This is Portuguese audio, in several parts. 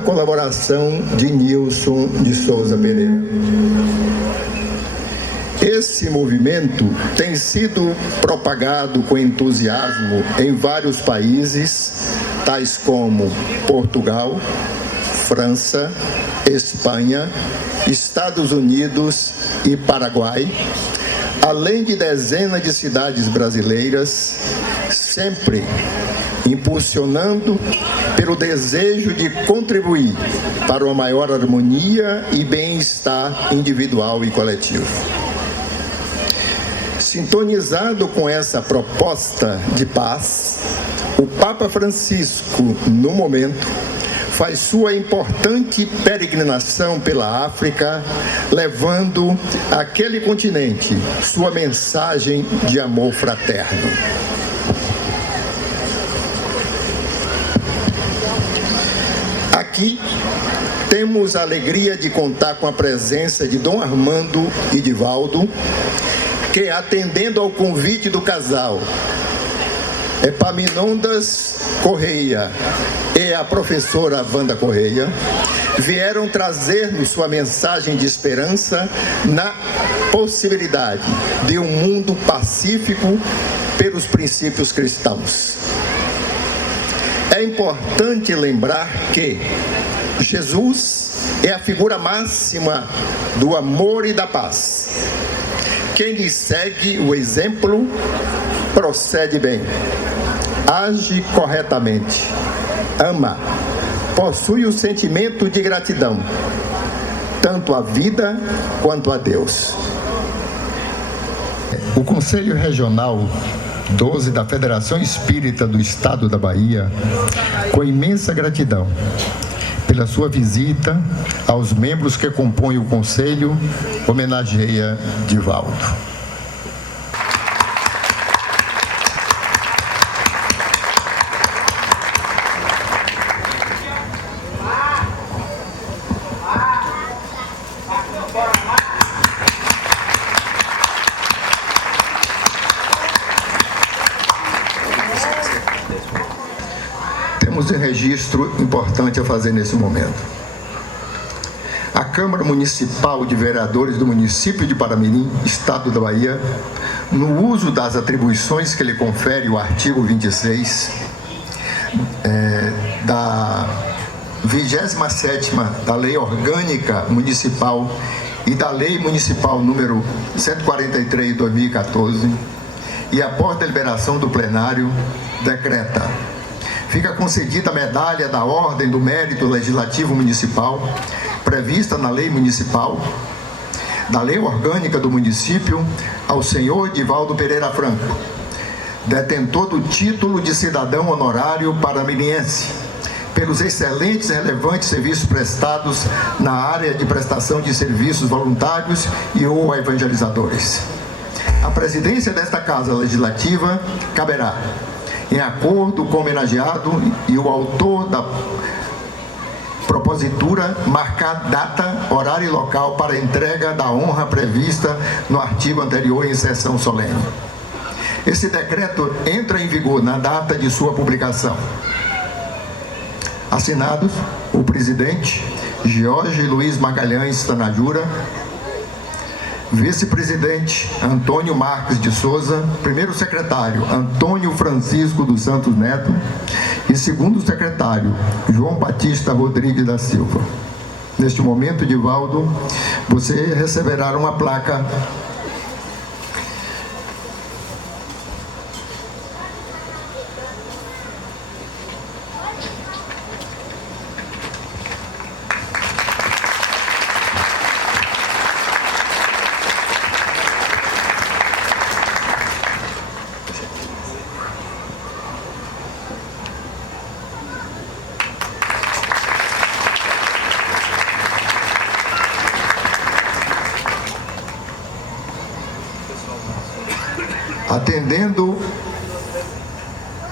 a colaboração de Nilson de Souza Pereira. Esse movimento tem sido propagado com entusiasmo em vários países, tais como Portugal, França, Espanha, Estados Unidos e Paraguai, além de dezenas de cidades brasileiras, sempre impulsionando pelo desejo de contribuir para uma maior harmonia e bem-estar individual e coletivo. Sintonizado com essa proposta de paz, o Papa Francisco, no momento, faz sua importante peregrinação pela África, levando àquele continente sua mensagem de amor fraterno. Aqui temos a alegria de contar com a presença de Dom Armando e Divaldo, que, atendendo ao convite do casal Epaminondas Correia e a professora Wanda Correia, vieram trazer-nos sua mensagem de esperança na possibilidade de um mundo pacífico pelos princípios cristãos. É importante lembrar que Jesus é a figura máxima do amor e da paz. Quem lhe segue o exemplo procede bem, age corretamente, ama, possui o sentimento de gratidão, tanto à vida quanto a Deus. O Conselho Regional 12 da Federação Espírita do Estado da Bahia, com imensa gratidão pela sua visita aos membros que compõem o Conselho, homenageia Divaldo. Temos um registro importante a fazer nesse momento. A Câmara Municipal de Vereadores do município de Paramirim, Estado da Bahia, no uso das atribuições que lhe confere o artigo 26 da 27ª da Lei Orgânica Municipal e da Lei Municipal número 143 de 2014, e após deliberação do plenário, decreta: fica concedida a medalha da Ordem do Mérito Legislativo Municipal, prevista na Lei Municipal, da Lei Orgânica do Município, ao senhor Divaldo Pereira Franco, detentor do título de cidadão honorário paramiriense, pelos excelentes e relevantes serviços prestados na área de prestação de serviços voluntários e ou evangelizadores. A presidência desta Casa Legislativa caberá, em acordo com o homenageado e o autor da propositura, marcar data, horário e local para a entrega da honra prevista no artigo anterior em sessão solene. Esse decreto entra em vigor na data de sua publicação. Assinados o presidente Jorge Luiz Magalhães Tanajura, vice-presidente Antônio Marques de Souza, primeiro secretário Antônio Francisco dos Santos Neto e segundo secretário João Batista Rodrigues da Silva. Neste momento, Divaldo, você receberá uma placa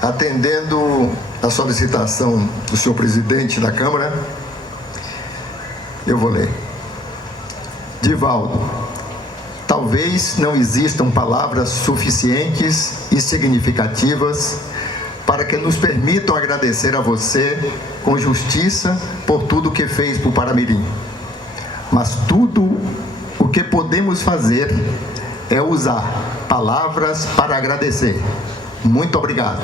Atendendo a solicitação do senhor presidente da Câmara, eu vou ler. Divaldo, talvez não existam palavras suficientes e significativas para que nos permitam agradecer a você com justiça por tudo que fez por Paramirim. Mas tudo o que podemos fazer é usar palavras para agradecer. Muito obrigado.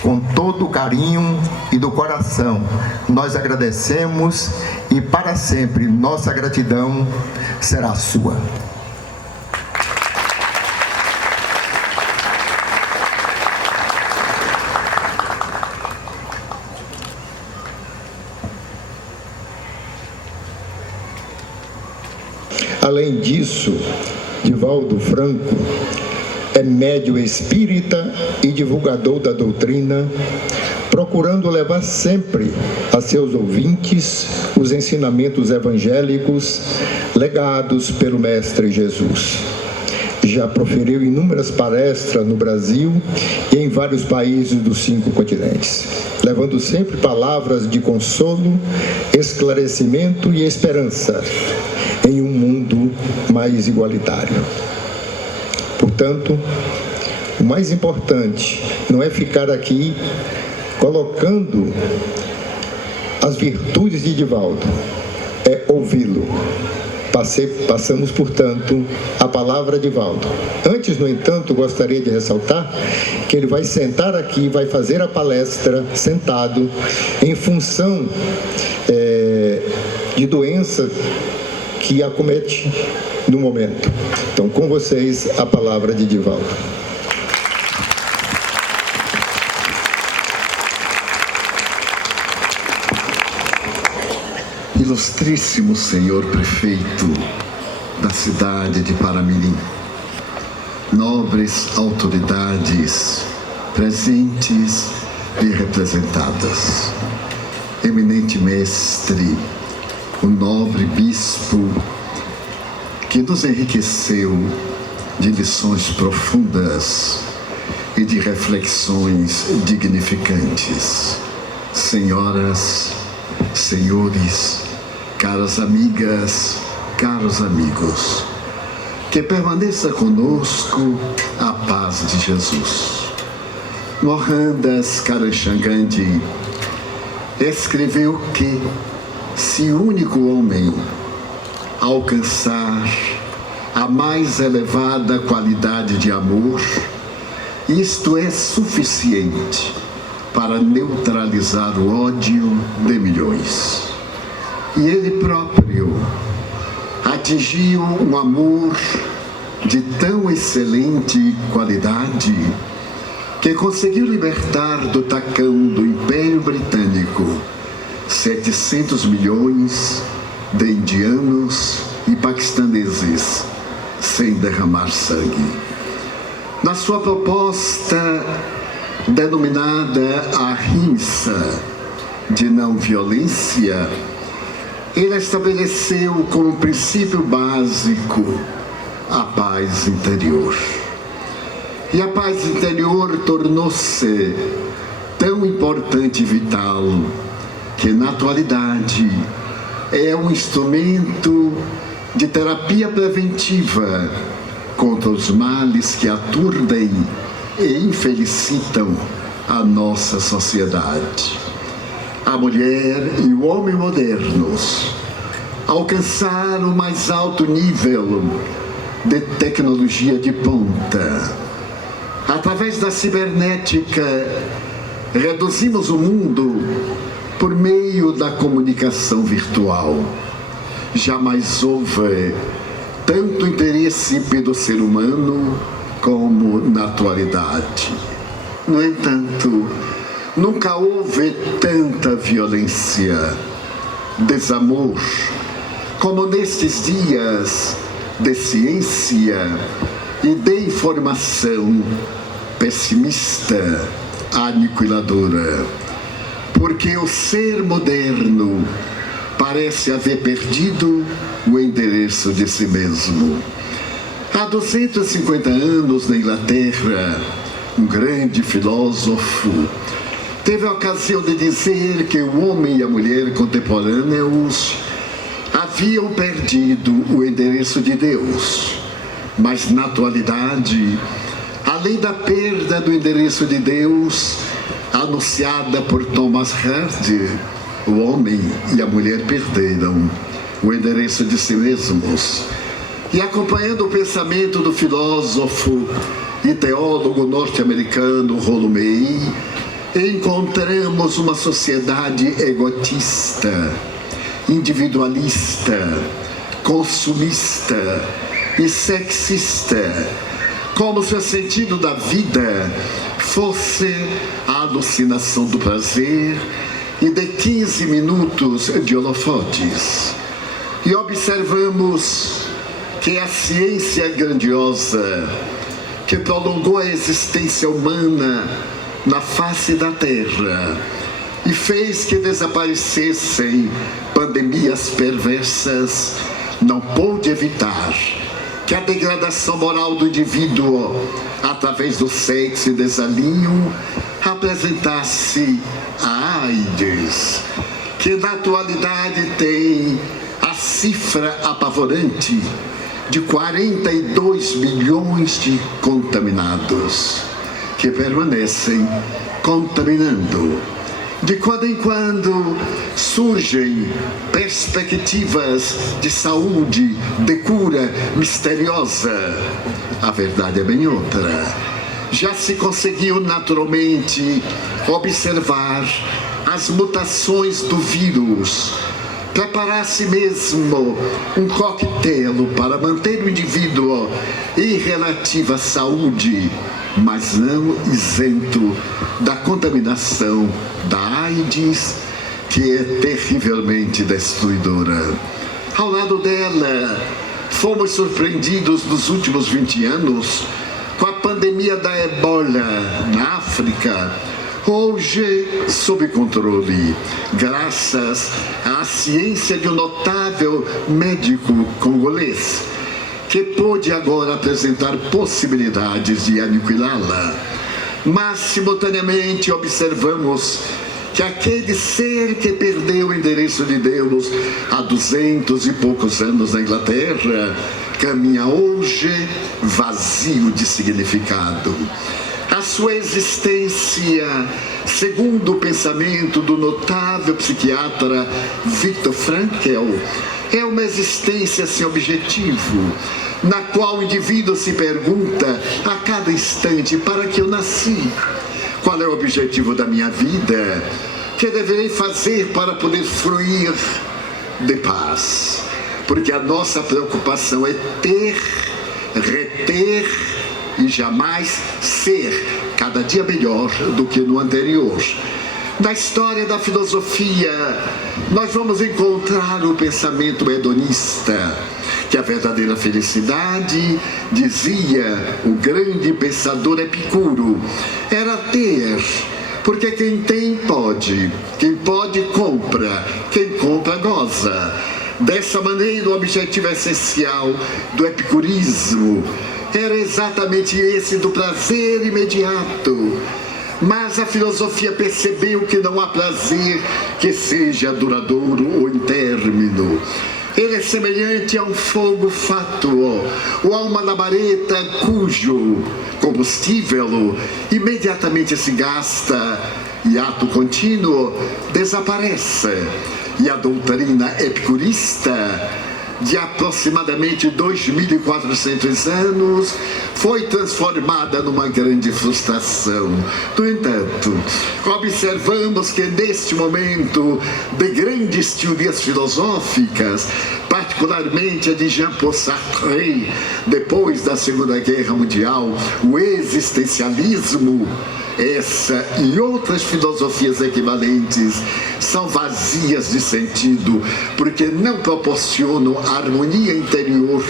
Com todo o carinho e do coração, nós agradecemos e para sempre nossa gratidão será sua. Além disso, Divaldo Franco é médium espírita e divulgador da doutrina, procurando levar sempre a seus ouvintes os ensinamentos evangélicos legados pelo Mestre Jesus. Já proferiu inúmeras palestras no Brasil e em vários países dos 5 continentes, levando sempre palavras de consolo, esclarecimento e esperança em um mundo mais igualitário. Portanto, o mais importante não é ficar aqui colocando as virtudes de Divaldo, é ouvi-lo. Passamos, portanto, a palavra a Divaldo. Antes, no entanto, gostaria de ressaltar que ele vai sentar aqui e vai fazer a palestra sentado em função de doença que acomete no momento. Então, com vocês, a palavra de Divaldo. Ilustríssimo senhor prefeito da cidade de Paramirim, nobres autoridades presentes e representadas, eminente mestre, o nobre bispo que nos enriqueceu de lições profundas e de reflexões dignificantes, senhoras, senhores, caras amigas, caros amigos, que permaneça conosco a paz de Jesus. Mohandas Karamchand Gandhi escreveu que se o único homem alcançar a mais elevada qualidade de amor, isto é suficiente para neutralizar o ódio de milhões. E ele próprio atingiu um amor de tão excelente qualidade que conseguiu libertar do tacão do Império Britânico 700 milhões de indianos e paquistaneses sem derramar sangue. Na sua proposta denominada Ahimsa, de não violência, ele estabeleceu como princípio básico a paz interior. E a paz interior tornou-se tão importante e vital que, na atualidade, é um instrumento de terapia preventiva contra os males que aturdem e infelicitam a nossa sociedade. A mulher e o homem modernos alcançaram o mais alto nível de tecnologia de ponta. Através da cibernética, reduzimos o mundo por meio da comunicação virtual. Jamais houve tanto interesse pelo ser humano como na atualidade. No entanto, nunca houve tanta violência, desamor, como nestes dias de ciência e de informação pessimista, aniquiladora. Porque o ser moderno parece haver perdido o endereço de si mesmo. Há 250 anos, na Inglaterra, um grande filósofo teve a ocasião de dizer que o homem e a mulher contemporâneos haviam perdido o endereço de Deus. Mas, na atualidade, além da perda do endereço de Deus, anunciada por Thomas Hardy, o homem e a mulher perderam o endereço de si mesmos. E acompanhando o pensamento do filósofo e teólogo norte-americano Rollo May, encontramos uma sociedade egotista, individualista, consumista e sexista, como se o sentido da vida fosse a alucinação do prazer e de 15 minutos de holofotes. E observamos que a ciência grandiosa que prolongou a existência humana na face da Terra e fez que desaparecessem pandemias perversas, não pôde evitar que a degradação moral do indivíduo, através do sexo e desalinho, apresentasse a AIDS, que na atualidade tem a cifra apavorante de 42 milhões de contaminados, que permanecem contaminando. De quando em quando surgem perspectivas de saúde, de cura misteriosa. A verdade é bem outra. Já se conseguiu naturalmente observar as mutações do vírus, preparar a si mesmo um coquetel para manter o indivíduo em relativa saúde, mas não isento da contaminação da AIDS, que é terrivelmente destruidora. Ao lado dela, fomos surpreendidos nos últimos 20 anos com a pandemia da ebola na África, hoje sob controle, graças à ciência de um notável médico congolês, que pôde agora apresentar possibilidades de aniquilá-la. Mas, simultaneamente, observamos que aquele ser que perdeu o endereço de Deus há 200 e poucos anos na Inglaterra, caminha hoje vazio de significado. A sua existência, segundo o pensamento do notável psiquiatra Viktor Frankl, é uma existência sem objetivo, na qual o indivíduo se pergunta a cada instante: para que eu nasci? Qual é o objetivo da minha vida? O que deverei fazer para poder fruir de paz? Porque a nossa preocupação é ter, reter e jamais ser cada dia melhor do que no anterior. Na história da filosofia, nós vamos encontrar o pensamento hedonista, que a verdadeira felicidade, dizia o grande pensador Epicuro, era ter, porque quem tem pode, quem pode compra, quem compra goza. Dessa maneira, o objetivo essencial do epicurismo era exatamente esse do prazer imediato. Mas a filosofia percebeu que não há prazer que seja duradouro ou em término. Ele é semelhante a um fogo fátuo ou a uma labareda cujo combustível imediatamente se gasta e ato contínuo desaparece. E a doutrina epicurista, de aproximadamente 2.400 anos, foi transformada numa grande frustração. No entanto, observamos que neste momento de grandes teorias filosóficas, particularmente a de Jean-Paul Sartre, depois da Segunda Guerra Mundial, o existencialismo, essa e outras filosofias equivalentes são vazias de sentido, porque não proporcionam harmonia interior,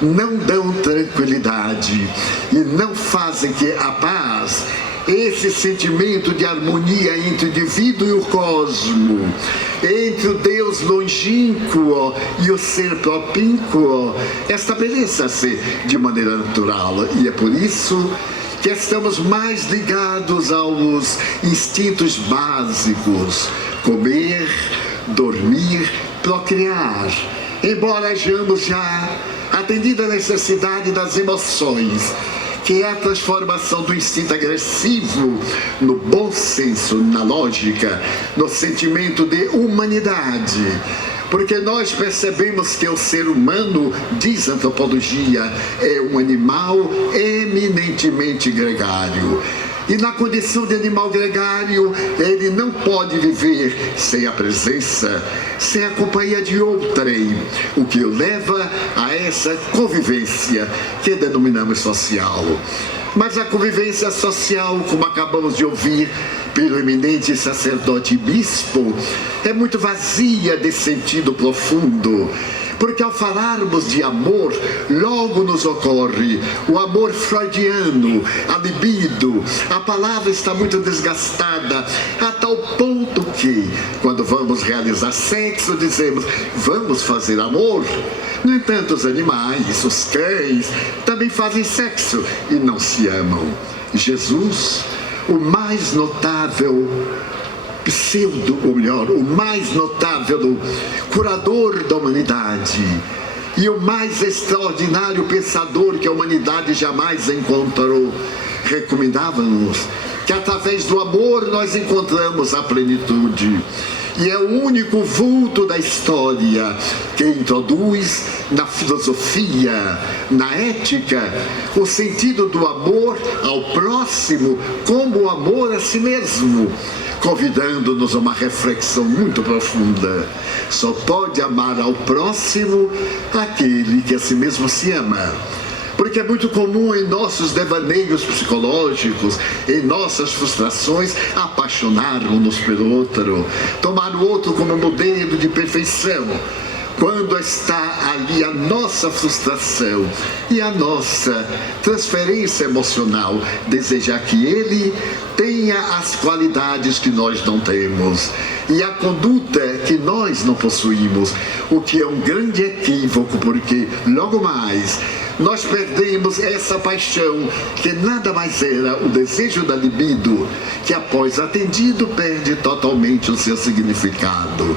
não dão tranquilidade e não fazem que a paz, esse sentimento de harmonia entre o indivíduo e o cosmo, entre o Deus longínquo e o ser propínquo, estabeleça-se de maneira natural. E é por isso que estamos mais ligados aos instintos básicos: comer, dormir, procriar, embora hajamos já atendido a necessidade das emoções, que é a transformação do instinto agressivo, no bom senso, na lógica, no sentimento de humanidade. Porque nós percebemos que o ser humano, diz a antropologia, é um animal eminentemente gregário. E na condição de animal gregário, ele não pode viver sem a presença, sem a companhia de outrem, o que o leva a essa convivência que denominamos social. Mas a convivência social, como acabamos de ouvir pelo eminente sacerdote bispo, é muito vazia de sentido profundo. Porque ao falarmos de amor, logo nos ocorre o amor freudiano, a libido. A palavra está muito desgastada, a tal ponto que, quando vamos realizar sexo, dizemos, vamos fazer amor. No entanto, os animais, os cães, também fazem sexo e não se amam. Jesus, o mais notável o mais notável curador da humanidade e o mais extraordinário pensador que a humanidade jamais encontrou, recomendava-nos que através do amor nós encontramos a plenitude. E é o único vulto da história que introduz na filosofia, na ética, o sentido do amor ao próximo como o amor a si mesmo, convidando-nos a uma reflexão muito profunda. Só pode amar ao próximo aquele que a si mesmo se ama. Porque é muito comum em nossos devaneios psicológicos, em nossas frustrações, apaixonarmos-nos pelo outro, tomar o outro como modelo de perfeição, quando está ali a nossa frustração e a nossa transferência emocional, desejar que ele tenha as qualidades que nós não temos e a conduta que nós não possuímos, o que é um grande equívoco, porque logo mais nós perdemos essa paixão, que nada mais era o desejo da libido, que após atendido perde totalmente o seu significado.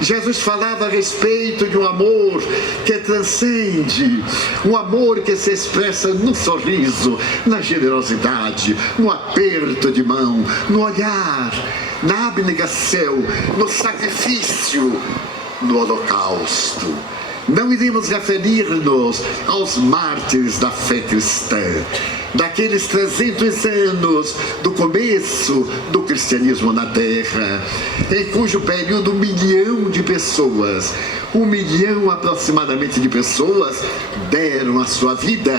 Jesus falava a respeito de um amor que transcende, um amor que se expressa no sorriso, na generosidade, no aperto de mão, no olhar, na abnegação, no sacrifício, no holocausto. Não iremos referir-nos aos mártires da fé cristã, daqueles 300 anos do começo do cristianismo na Terra, em cujo período 1 milhão de pessoas, 1 milhão aproximadamente de pessoas, deram a sua vida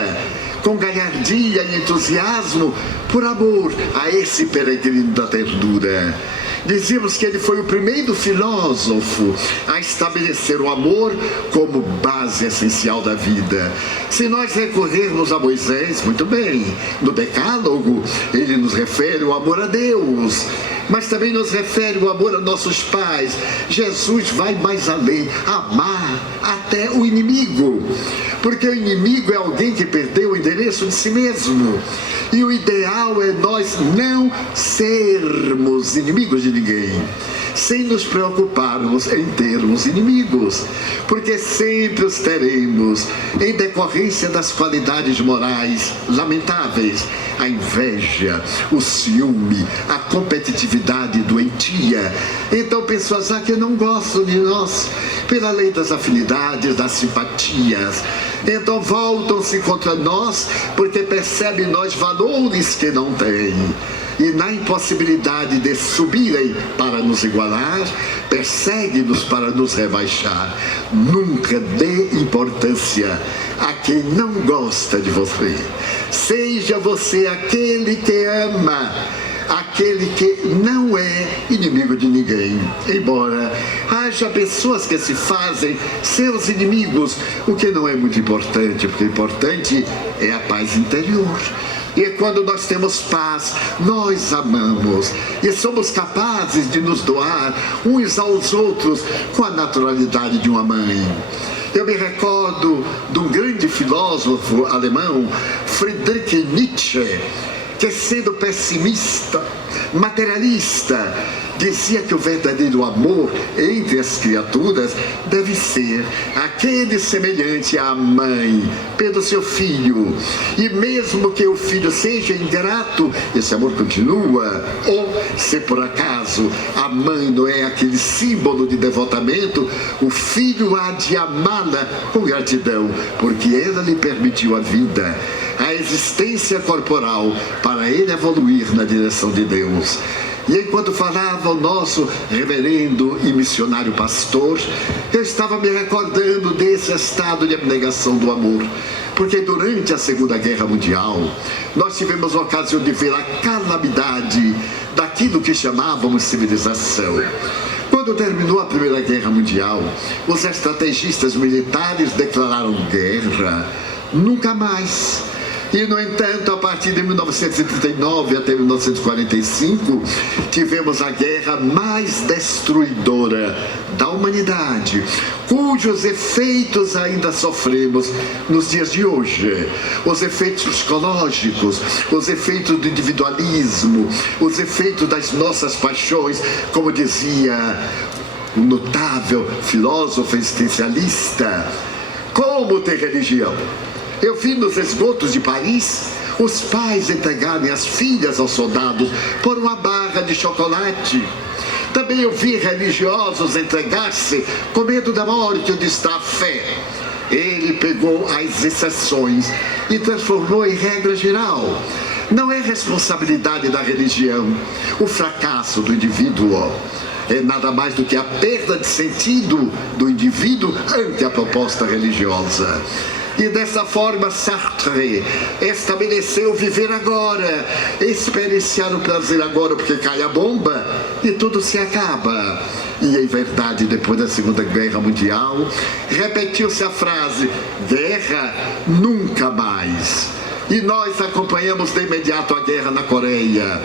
com galhardia e entusiasmo por amor a esse peregrino da ternura. Dizíamos que ele foi o primeiro filósofo a estabelecer o amor como base essencial da vida. Se nós recorrermos a Moisés, muito bem, no Decálogo, ele nos refere o amor a Deus, mas também nos refere o amor a nossos pais. Jesus vai mais além, amar até o inimigo, porque o inimigo é alguém que perdeu o endereço de si mesmo. E o ideal é nós não sermos inimigos de ninguém, sem nos preocuparmos em termos inimigos, porque sempre os teremos, em decorrência das qualidades morais lamentáveis, a inveja, o ciúme, a competitividade doentia. Então pessoas que não gostam de nós, pela lei das afinidades, das simpatias, então voltam-se contra nós, porque percebem nós valores que não têm. E na impossibilidade de subirem para nos igualar, persegue-nos para nos rebaixar. Nunca dê importância a quem não gosta de você. Seja você aquele que ama, aquele que não é inimigo de ninguém. Embora haja pessoas que se fazem seus inimigos, o que não é muito importante, porque o importante é a paz interior. E quando nós temos paz, nós amamos e somos capazes de nos doar uns aos outros com a naturalidade de uma mãe. Eu me recordo de um grande filósofo alemão, Friedrich Nietzsche, que sendo pessimista, materialista, dizia que o verdadeiro amor entre as criaturas deve ser aquele semelhante à mãe pelo seu filho. E mesmo que o filho seja ingrato, esse amor continua. Ou, se por acaso a mãe não é aquele símbolo de devotamento, o filho há de amá-la com gratidão, porque ela lhe permitiu a vida, a existência corporal, para ele evoluir na direção de Deus. E enquanto falava o nosso reverendo e missionário pastor, eu estava me recordando desse estado de abnegação do amor. Porque durante a Segunda Guerra Mundial, nós tivemos a ocasião de ver a calamidade daquilo que chamávamos civilização. Quando terminou a Primeira Guerra Mundial, os estrategistas militares declararam guerra, nunca mais. E, no entanto, a partir de 1939 até 1945, tivemos a guerra mais destruidora da humanidade, cujos efeitos ainda sofremos nos dias de hoje. Os efeitos psicológicos, os efeitos do individualismo, os efeitos das nossas paixões, como dizia o notável filósofo existencialista. Como ter religião? Eu vi nos esgotos de Paris os pais entregarem as filhas aos soldados por uma barra de chocolate. Também eu vi religiosos entregar-se com medo da morte. Onde está a fé? Ele pegou as exceções e transformou em regra geral. Não é responsabilidade da religião o fracasso do indivíduo. É nada mais do que a perda de sentido do indivíduo ante a proposta religiosa. E dessa forma Sartre estabeleceu viver agora, experienciar o prazer agora, porque cai a bomba e tudo se acaba. E em verdade, depois da Segunda Guerra Mundial, repetiu-se a frase: guerra nunca mais. E nós acompanhamos de imediato a guerra na Coreia,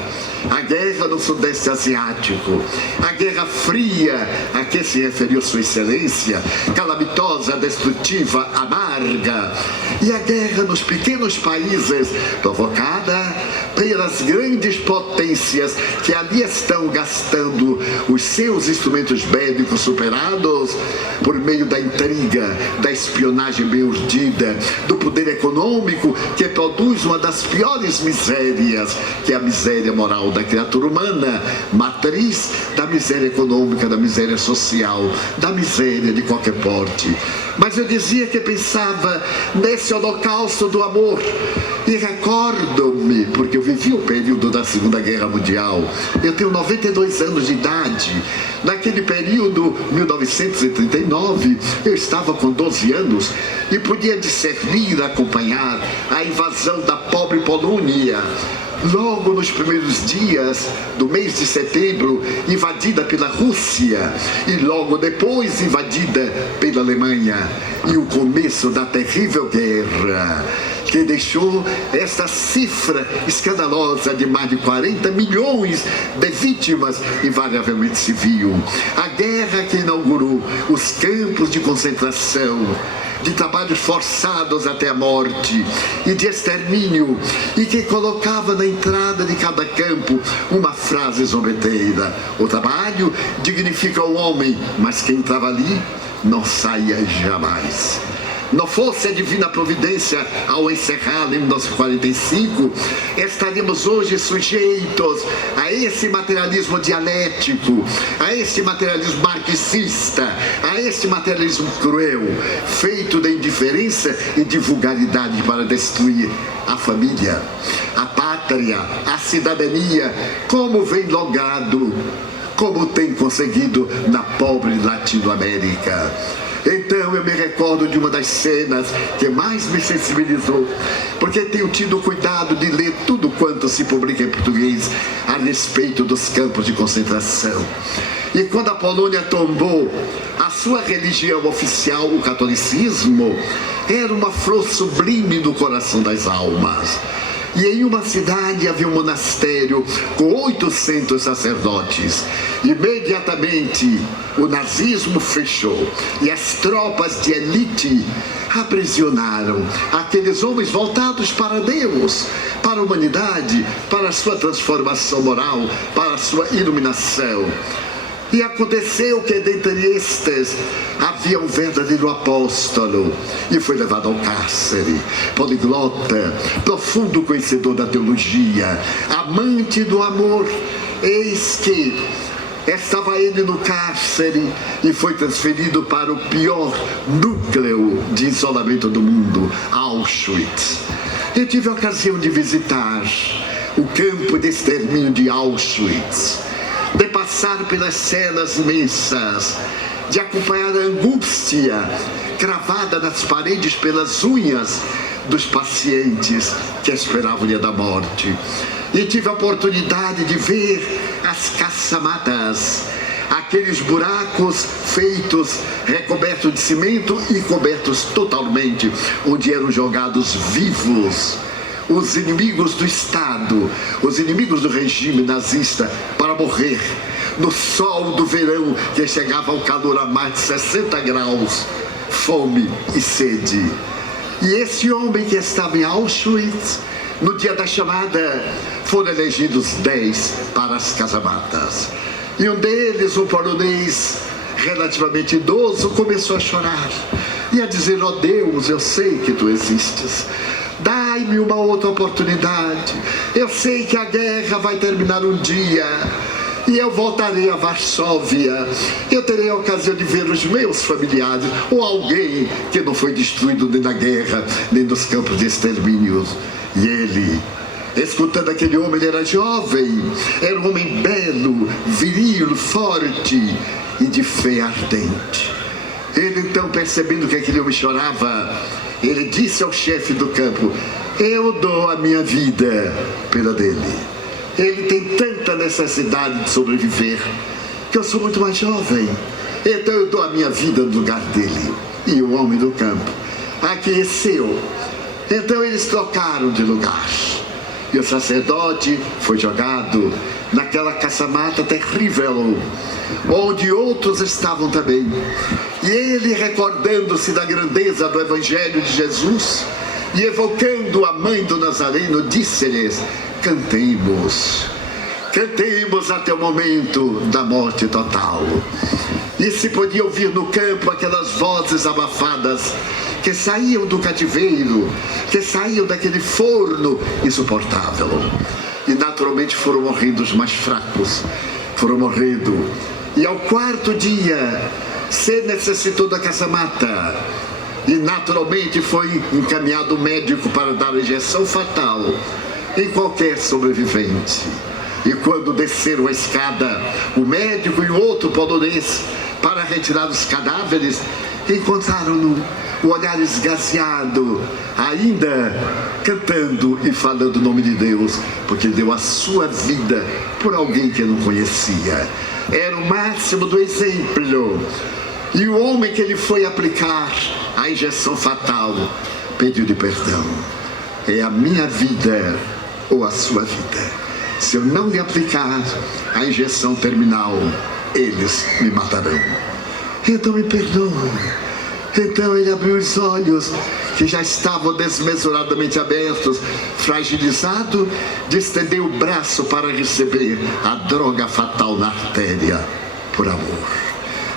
a guerra no Sudeste Asiático, a Guerra Fria, a que se referiu Sua Excelência, calamitosa, destrutiva, amarga, e a guerra nos pequenos países, provocada pelas grandes potências que ali estão gastando os seus instrumentos bélicos superados por meio da intriga, da espionagem bem urdida, do poder econômico que produz uma das piores misérias, que é a miséria moral da criatura humana, matriz da miséria econômica, da miséria social, da miséria de qualquer porte. Mas eu dizia que pensava nesse holocausto do amor, e recordo-me, porque eu vivi o período da Segunda Guerra Mundial, eu tenho 92 anos de idade. Naquele período, 1939, eu estava com 12 anos e podia discernir, acompanhar a invasão da pobre Polônia. Logo nos primeiros dias do mês de setembro, invadida pela Rússia, e logo depois invadida pela Alemanha, e o começo da terrível guerra, que deixou esta cifra escandalosa de mais de 40 milhões de vítimas, invariavelmente civil. A guerra que inaugurou os campos de concentração, de trabalhos forçados até a morte e de extermínio, e que colocava na entrada de cada campo uma frase zombeteira: o trabalho dignifica o homem, mas quem estava ali não saia jamais. Não fosse a divina providência ao encerrar em 1945, estaríamos hoje sujeitos a esse materialismo dialético, a esse materialismo marxista, a esse materialismo cruel, feito de indiferença e de vulgaridade para destruir a família, a pátria, a cidadania, como vem logrado, como tem conseguido na pobre Latinoamérica. Então eu me recordo de uma das cenas que mais me sensibilizou, porque tenho tido cuidado de ler tudo quanto se publica em português a respeito dos campos de concentração. E quando a Polônia tombou, a sua religião oficial, o catolicismo, era uma flor sublime no coração das almas. E em uma cidade havia um monastério com 800 sacerdotes. Imediatamente o nazismo fechou e as tropas de elite aprisionaram aqueles homens voltados para Deus, para a humanidade, para a sua transformação moral, para a sua iluminação. E aconteceu que dentre estes havia um verdadeiro apóstolo e foi levado ao cárcere, poliglota, profundo conhecedor da teologia, amante do amor. Eis que estava ele no cárcere e foi transferido para o pior núcleo de isolamento do mundo, Auschwitz. Eu tive a ocasião de visitar o campo de extermínio de Auschwitz, de passar pelas celas imensas, de acompanhar a angústia cravada nas paredes pelas unhas dos pacientes que esperavam o dia da morte. E tive a oportunidade de ver as caçamatas, aqueles buracos feitos, recobertos de cimento e cobertos totalmente, onde eram jogados vivos os inimigos do Estado, os inimigos do regime nazista, para morrer no sol do verão, que chegava ao calor a mais de 60 graus, fome e sede. E esse homem que estava em Auschwitz, no dia da chamada, foram elegidos 10 para as casamatas. E um deles, um polonês relativamente idoso, começou a chorar e a dizer: ó Deus, eu sei que tu existes, dai-me uma outra oportunidade. Eu sei que a guerra vai terminar um dia e eu voltarei a Varsóvia. Eu terei a ocasião de ver os meus familiares ou alguém que não foi destruído nem na guerra, nem nos campos de extermínio. E ele, escutando aquele homem, ele era jovem, era um homem belo, viril, forte e de fé ardente. Ele então, percebendo que aquele homem chorava, ele disse ao chefe do campo: eu dou a minha vida pela dele. Ele tem tanta necessidade de sobreviver, que eu sou muito mais jovem, então eu dou a minha vida no lugar dele. E o homem do campo aqueceu. Então eles trocaram de lugar. E o sacerdote foi jogado naquela caçamata terrível, onde outros estavam também. E ele, recordando-se da grandeza do Evangelho de Jesus e evocando a mãe do Nazareno, disse-lhes: cantemos, cantemos até o momento da morte total. E se podia ouvir no campo aquelas vozes abafadas que saíam do cativeiro, que saíam daquele forno insuportável. E naturalmente foram morrendo os mais fracos, foram morrendo. E ao quarto dia se necessitou da casamata. E naturalmente foi encaminhado o médico para dar a injeção fatal em qualquer sobrevivente. E quando desceram a escada, o médico e o outro polonês, para retirar os cadáveres, encontraram-no, o olhar esgazeado, ainda cantando e falando o nome de Deus, porque deu a sua vida por alguém que não conhecia. Era o máximo do exemplo. E o homem que ele foi aplicar a injeção fatal pediu-lhe perdão: é a minha vida ou a sua vida. Se eu não lhe aplicar a injeção terminal, eles me matarão. Então me perdoe. Então ele abriu os olhos, que já estavam desmesuradamente abertos, fragilizado, de estender o braço para receber a droga fatal na artéria, por amor.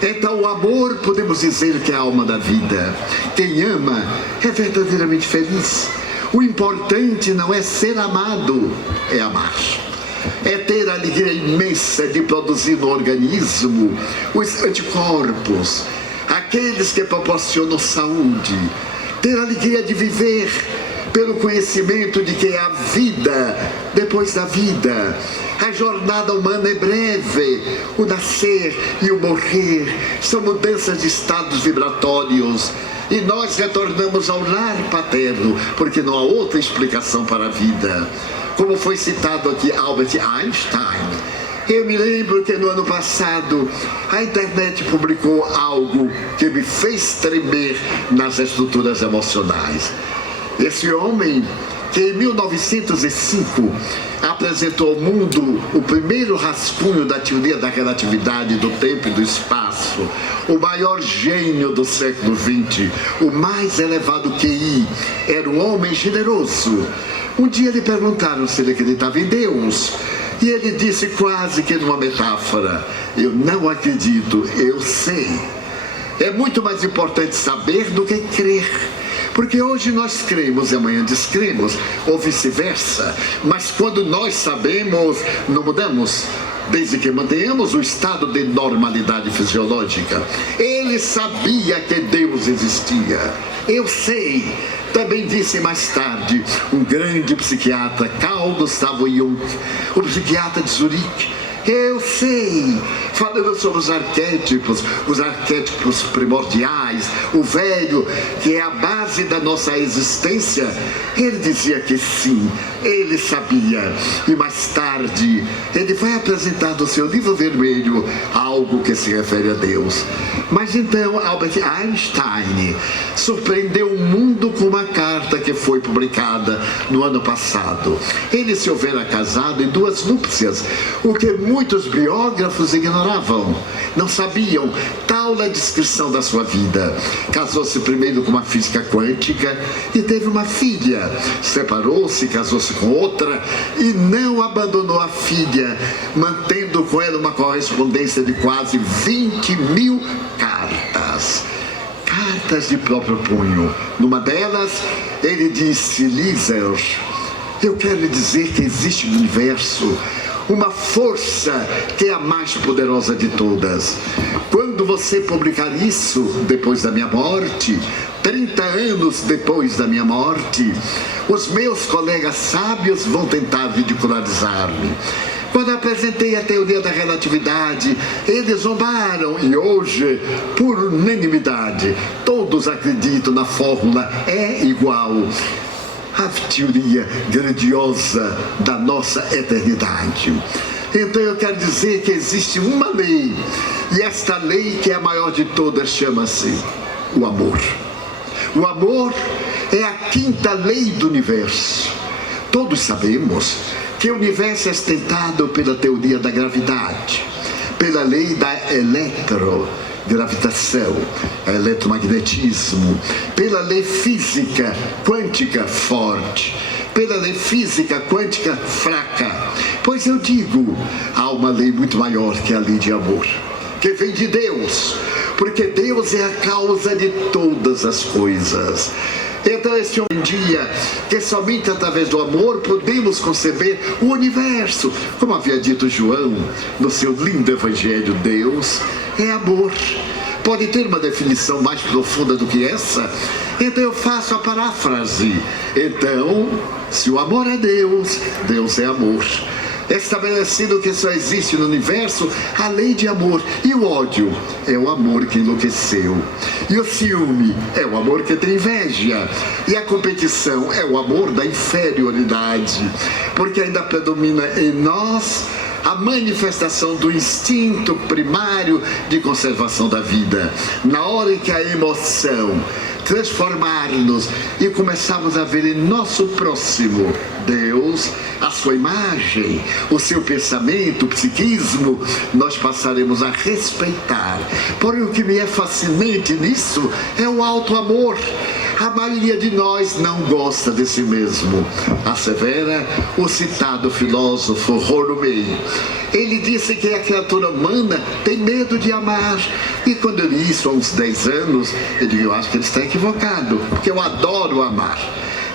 Então o amor, podemos dizer que é a alma da vida. Quem ama é verdadeiramente feliz. O importante não é ser amado, é amar. É ter a alegria imensa de produzir no organismo os anticorpos, aqueles que proporcionam saúde. Ter a alegria de viver pelo conhecimento de que é a vida depois da vida. A jornada humana é breve, o nascer e o morrer são mudanças de estados vibratórios. E nós retornamos ao lar paterno, porque não há outra explicação para a vida. Como foi citado aqui Albert Einstein, eu me lembro que no ano passado a internet publicou algo que me fez tremer nas estruturas emocionais. Esse homem que em 1905 apresentou ao mundo o primeiro rascunho da teoria da relatividade do tempo e do espaço, o maior gênio do século XX, o mais elevado QI, era um homem generoso. Um dia lhe perguntaram se ele acreditava em Deus, e ele disse quase que numa metáfora: eu não acredito, eu sei. É muito mais importante saber do que crer. Porque hoje nós cremos e amanhã descremos, ou vice-versa. Mas quando nós sabemos, não mudamos, desde que mantenhamos o estado de normalidade fisiológica. Ele sabia que Deus existia. Eu sei. Também disse mais tarde um grande psiquiatra, Carl Gustav Jung, o psiquiatra de Zurique. Eu sei, falando sobre os arquétipos primordiais, o velho, que é a base da nossa existência, ele dizia que sim, ele sabia. E mais tarde, ele vai apresentar no seu livro vermelho algo que se refere a Deus. Mas então, Albert Einstein surpreendeu o mundo com uma carta que foi publicada no ano passado. Ele se houvera casado em 2 núpcias, o que muitos biógrafos ignoravam, não sabiam, tal a descrição da sua vida. Casou-se primeiro com uma física quântica e teve uma filha. Separou-se, casou-se com outra e não abandonou a filha, mantendo com ela uma correspondência de quase 20.000 cartas. Cartas de próprio punho. Numa delas, ele disse: Liesel, eu quero lhe dizer que existe no universo uma força que é a mais poderosa de todas. Quando você publicar isso depois da minha morte, 30 anos depois da minha morte, os meus colegas sábios vão tentar ridicularizar-me. Quando apresentei a teoria da relatividade, eles zombaram e hoje, por unanimidade, todos acreditam na fórmula E igual a teoria grandiosa da nossa eternidade. Então eu quero dizer que existe uma lei, e esta lei, que é a maior de todas, chama-se o amor. O amor é a 5ª lei do universo. Todos sabemos que o universo é sustentado pela teoria da gravidade, pela lei da gravitação, eletromagnetismo, pela lei física quântica forte, pela lei física quântica fraca. Pois eu digo, há uma lei muito maior, que é a lei de amor, que vem de Deus, porque Deus é a causa de todas as coisas. Então este dia, que somente através do amor podemos conceber o universo. Como havia dito João no seu lindo evangelho, Deus é amor. Pode ter uma definição mais profunda do que essa? Então eu faço a paráfrase. Então, se o amor é Deus, Deus é amor. É estabelecido que só existe no universo a lei de amor. E o ódio é o amor que enlouqueceu. E o ciúme é o amor que tem inveja. E a competição é o amor da inferioridade. Porque ainda predomina em nós a manifestação do instinto primário de conservação da vida. Na hora em que a emoção transformar-nos e começarmos a ver em nosso próximo Deus, a sua imagem, o seu pensamento, o psiquismo, nós passaremos a respeitar. Porém, o que me é fascinante nisso é o alto amor. A maioria de nós não gosta de si mesmo. Assevera o citado filósofo Rolomei. Ele disse que a criatura humana tem medo de amar. E quando eu li isso há uns 10 anos, eu digo, eu acho que ele está equivocado, porque eu adoro amar.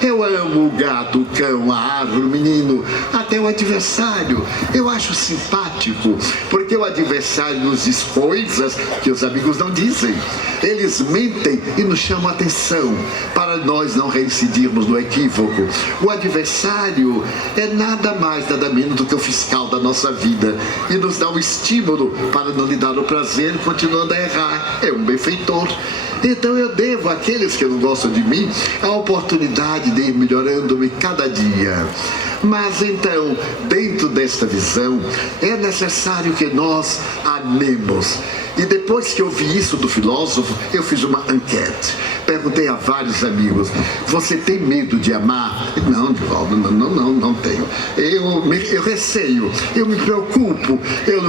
Eu amo o gato, o cão, a árvore, o menino, até o adversário. Eu acho simpático, porque o adversário nos diz coisas que os amigos não dizem. Eles mentem e nos chamam a atenção para nós não reincidirmos no equívoco. O adversário é nada mais, nada menos do que o fiscal da nossa vida e nos dá um estímulo para não lhe dar o prazer, continuando a errar. É um benfeitor. Então eu devo àqueles que não gostam de mim a oportunidade de ir melhorando-me cada dia. Mas então, dentro desta visão, é necessário que nós amemos. E depois que eu vi isso do filósofo, eu fiz uma enquete. perguntei a vários amigos: você tem medo de amar? Não, Divaldo, não tenho. Eu receio, eu me preocupo. Eu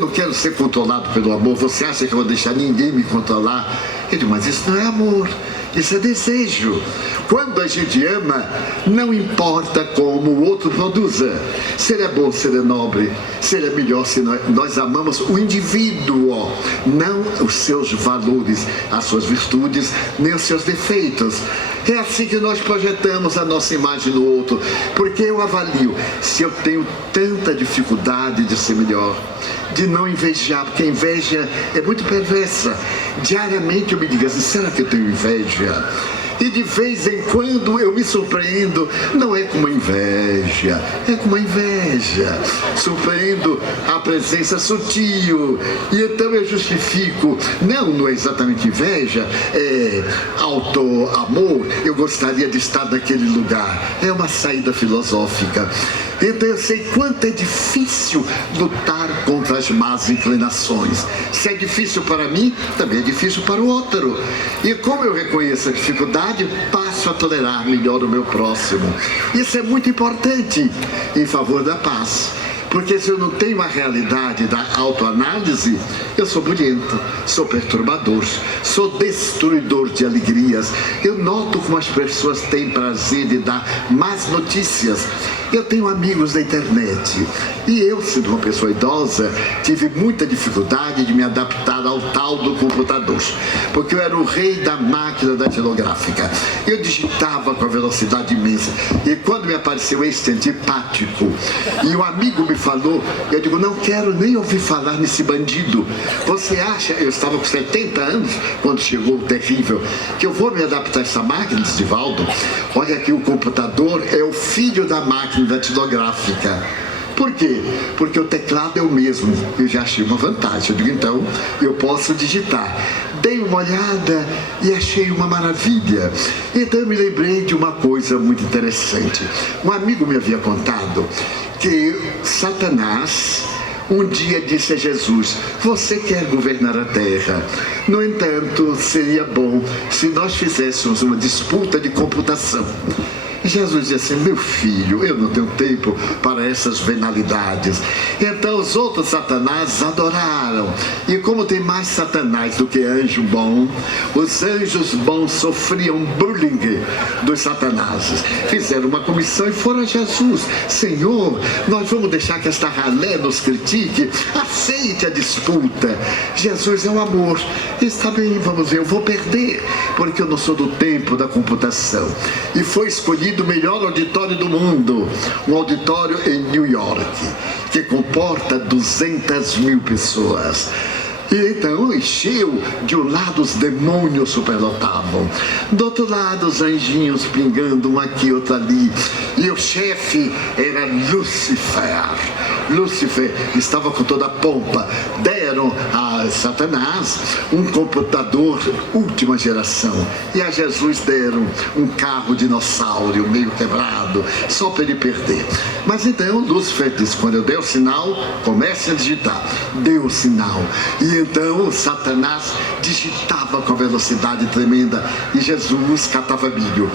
não quero ser controlado pelo amor. Você acha que eu vou deixar ninguém me controlar? Eu digo: mas isso não é amor, isso é desejo. Quando a gente ama, não importa como o outro produza. Se ele é bom, se ele é nobre, se ele é melhor, se nós amamos o indivíduo, não os seus valores, as suas virtudes, nem os seus defeitos. É assim que nós projetamos a nossa imagem no outro, porque eu avalio se eu tenho tanta dificuldade de ser melhor, de não invejar, porque a inveja é muito perversa. Diariamente eu me digo assim: será que eu tenho inveja? E de vez em quando eu me surpreendo, não é com uma inveja, é com uma inveja. Surpreendo a presença sutil. E então eu justifico, não é exatamente inveja, é auto-amor. Eu gostaria de estar naquele lugar. É uma saída filosófica. Então eu sei quanto é difícil lutar contra as más inclinações. Se é difícil para mim, também é difícil para o outro. E como eu reconheço a dificuldade, passo a tolerar melhor o meu próximo. Isso é muito importante em favor da paz. Porque se eu não tenho a realidade da autoanálise, eu sou bulhento, sou perturbador, sou destruidor de alegrias. Eu noto como as pessoas têm prazer de dar más notícias. Eu tenho amigos na internet e eu, sendo uma pessoa idosa, tive muita dificuldade de me adaptar ao tal do computador, porque eu era o rei da máquina datilográfica. Eu digitava com a velocidade imensa e quando me apareceu este antipático e um amigo me falou, eu digo: não quero nem ouvir falar nesse bandido. Você acha, eu estava com 70 anos quando chegou o terrível, que eu vou me adaptar a essa máquina, Divaldo? Olha aqui, o computador é o filho da máquina datilográfica. Por quê? Porque o teclado é o mesmo. Eu já achei uma vantagem. Eu digo: então eu posso digitar. Dei uma olhada e achei uma maravilha. Então eu me lembrei de uma coisa muito interessante. Um amigo me havia contado que Satanás um dia disse a Jesus: você quer governar a terra. No entanto, seria bom se nós fizéssemos uma disputa de computação. Jesus disse assim: meu filho, eu não tenho tempo para essas venalidades. Então os outros Satanás adoraram. E como tem mais Satanás do que anjo bom, os anjos bons sofriam bullying dos Satanáses. Fizeram uma comissão e foram a Jesus: Senhor, nós vamos deixar que esta ralé nos critique, aceite a disputa. Jesus é o amor. Está bem, vamos ver, eu vou perder, porque eu não sou do tempo da computação. E foi escolhido o melhor auditório do mundo, um auditório em New York, que comporta 200.000 pessoas. E então encheu. De um lado os demônios superlotavam, do outro lado os anjinhos pingando, um aqui, outro ali. E o chefe era Lúcifer. Lúcifer estava com toda a pompa. Deram a Satanás um computador última geração, e a Jesus deram um carro dinossauro meio quebrado, só para ele perder. Mas então Lúcifer disse: quando eu der o sinal, comece a digitar. Deu o sinal, e então Satanás digitava com velocidade tremenda, e Jesus catava milho.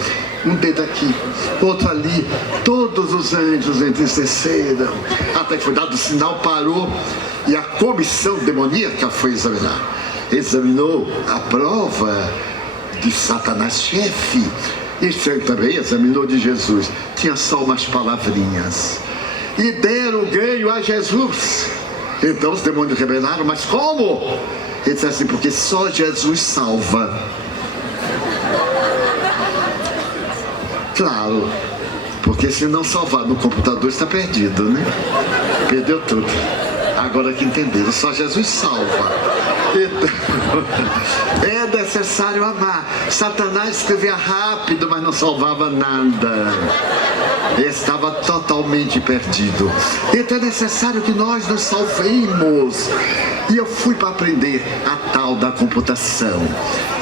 Um dedo aqui, outro ali. Todos os anjos entristeceram, até que foi dado o sinal, parou, e a comissão demoníaca foi examinar. Examinou a prova de Satanás chefe, e também examinou de Jesus. Tinha só umas palavrinhas, e deram o ganho a Jesus. Então os demônios rebelaram: mas como? Ele disse assim: porque só Jesus salva. Claro, porque se não salvar no computador está perdido, né? Perdeu tudo. Agora que entenderam, só Jesus salva. Então, é necessário amar. Satanás escrevia rápido, mas não salvava nada. Estava totalmente perdido. Então é necessário que nós nos salvemos. E eu fui para aprender a tal da computação.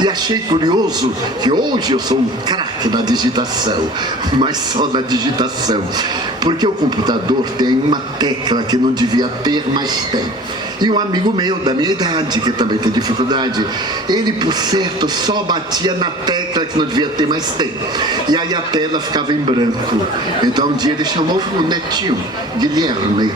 E achei curioso que hoje eu sou um craque na digitação, mas só na digitação. Porque o computador tem uma tecla que não devia ter, mas tem. E um amigo meu, da minha idade, que também tem dificuldade, ele, por certo, só batia na tecla que não devia ter, mas tem. E aí a tela ficava em branco. Então um dia ele chamou o netinho, Guilherme,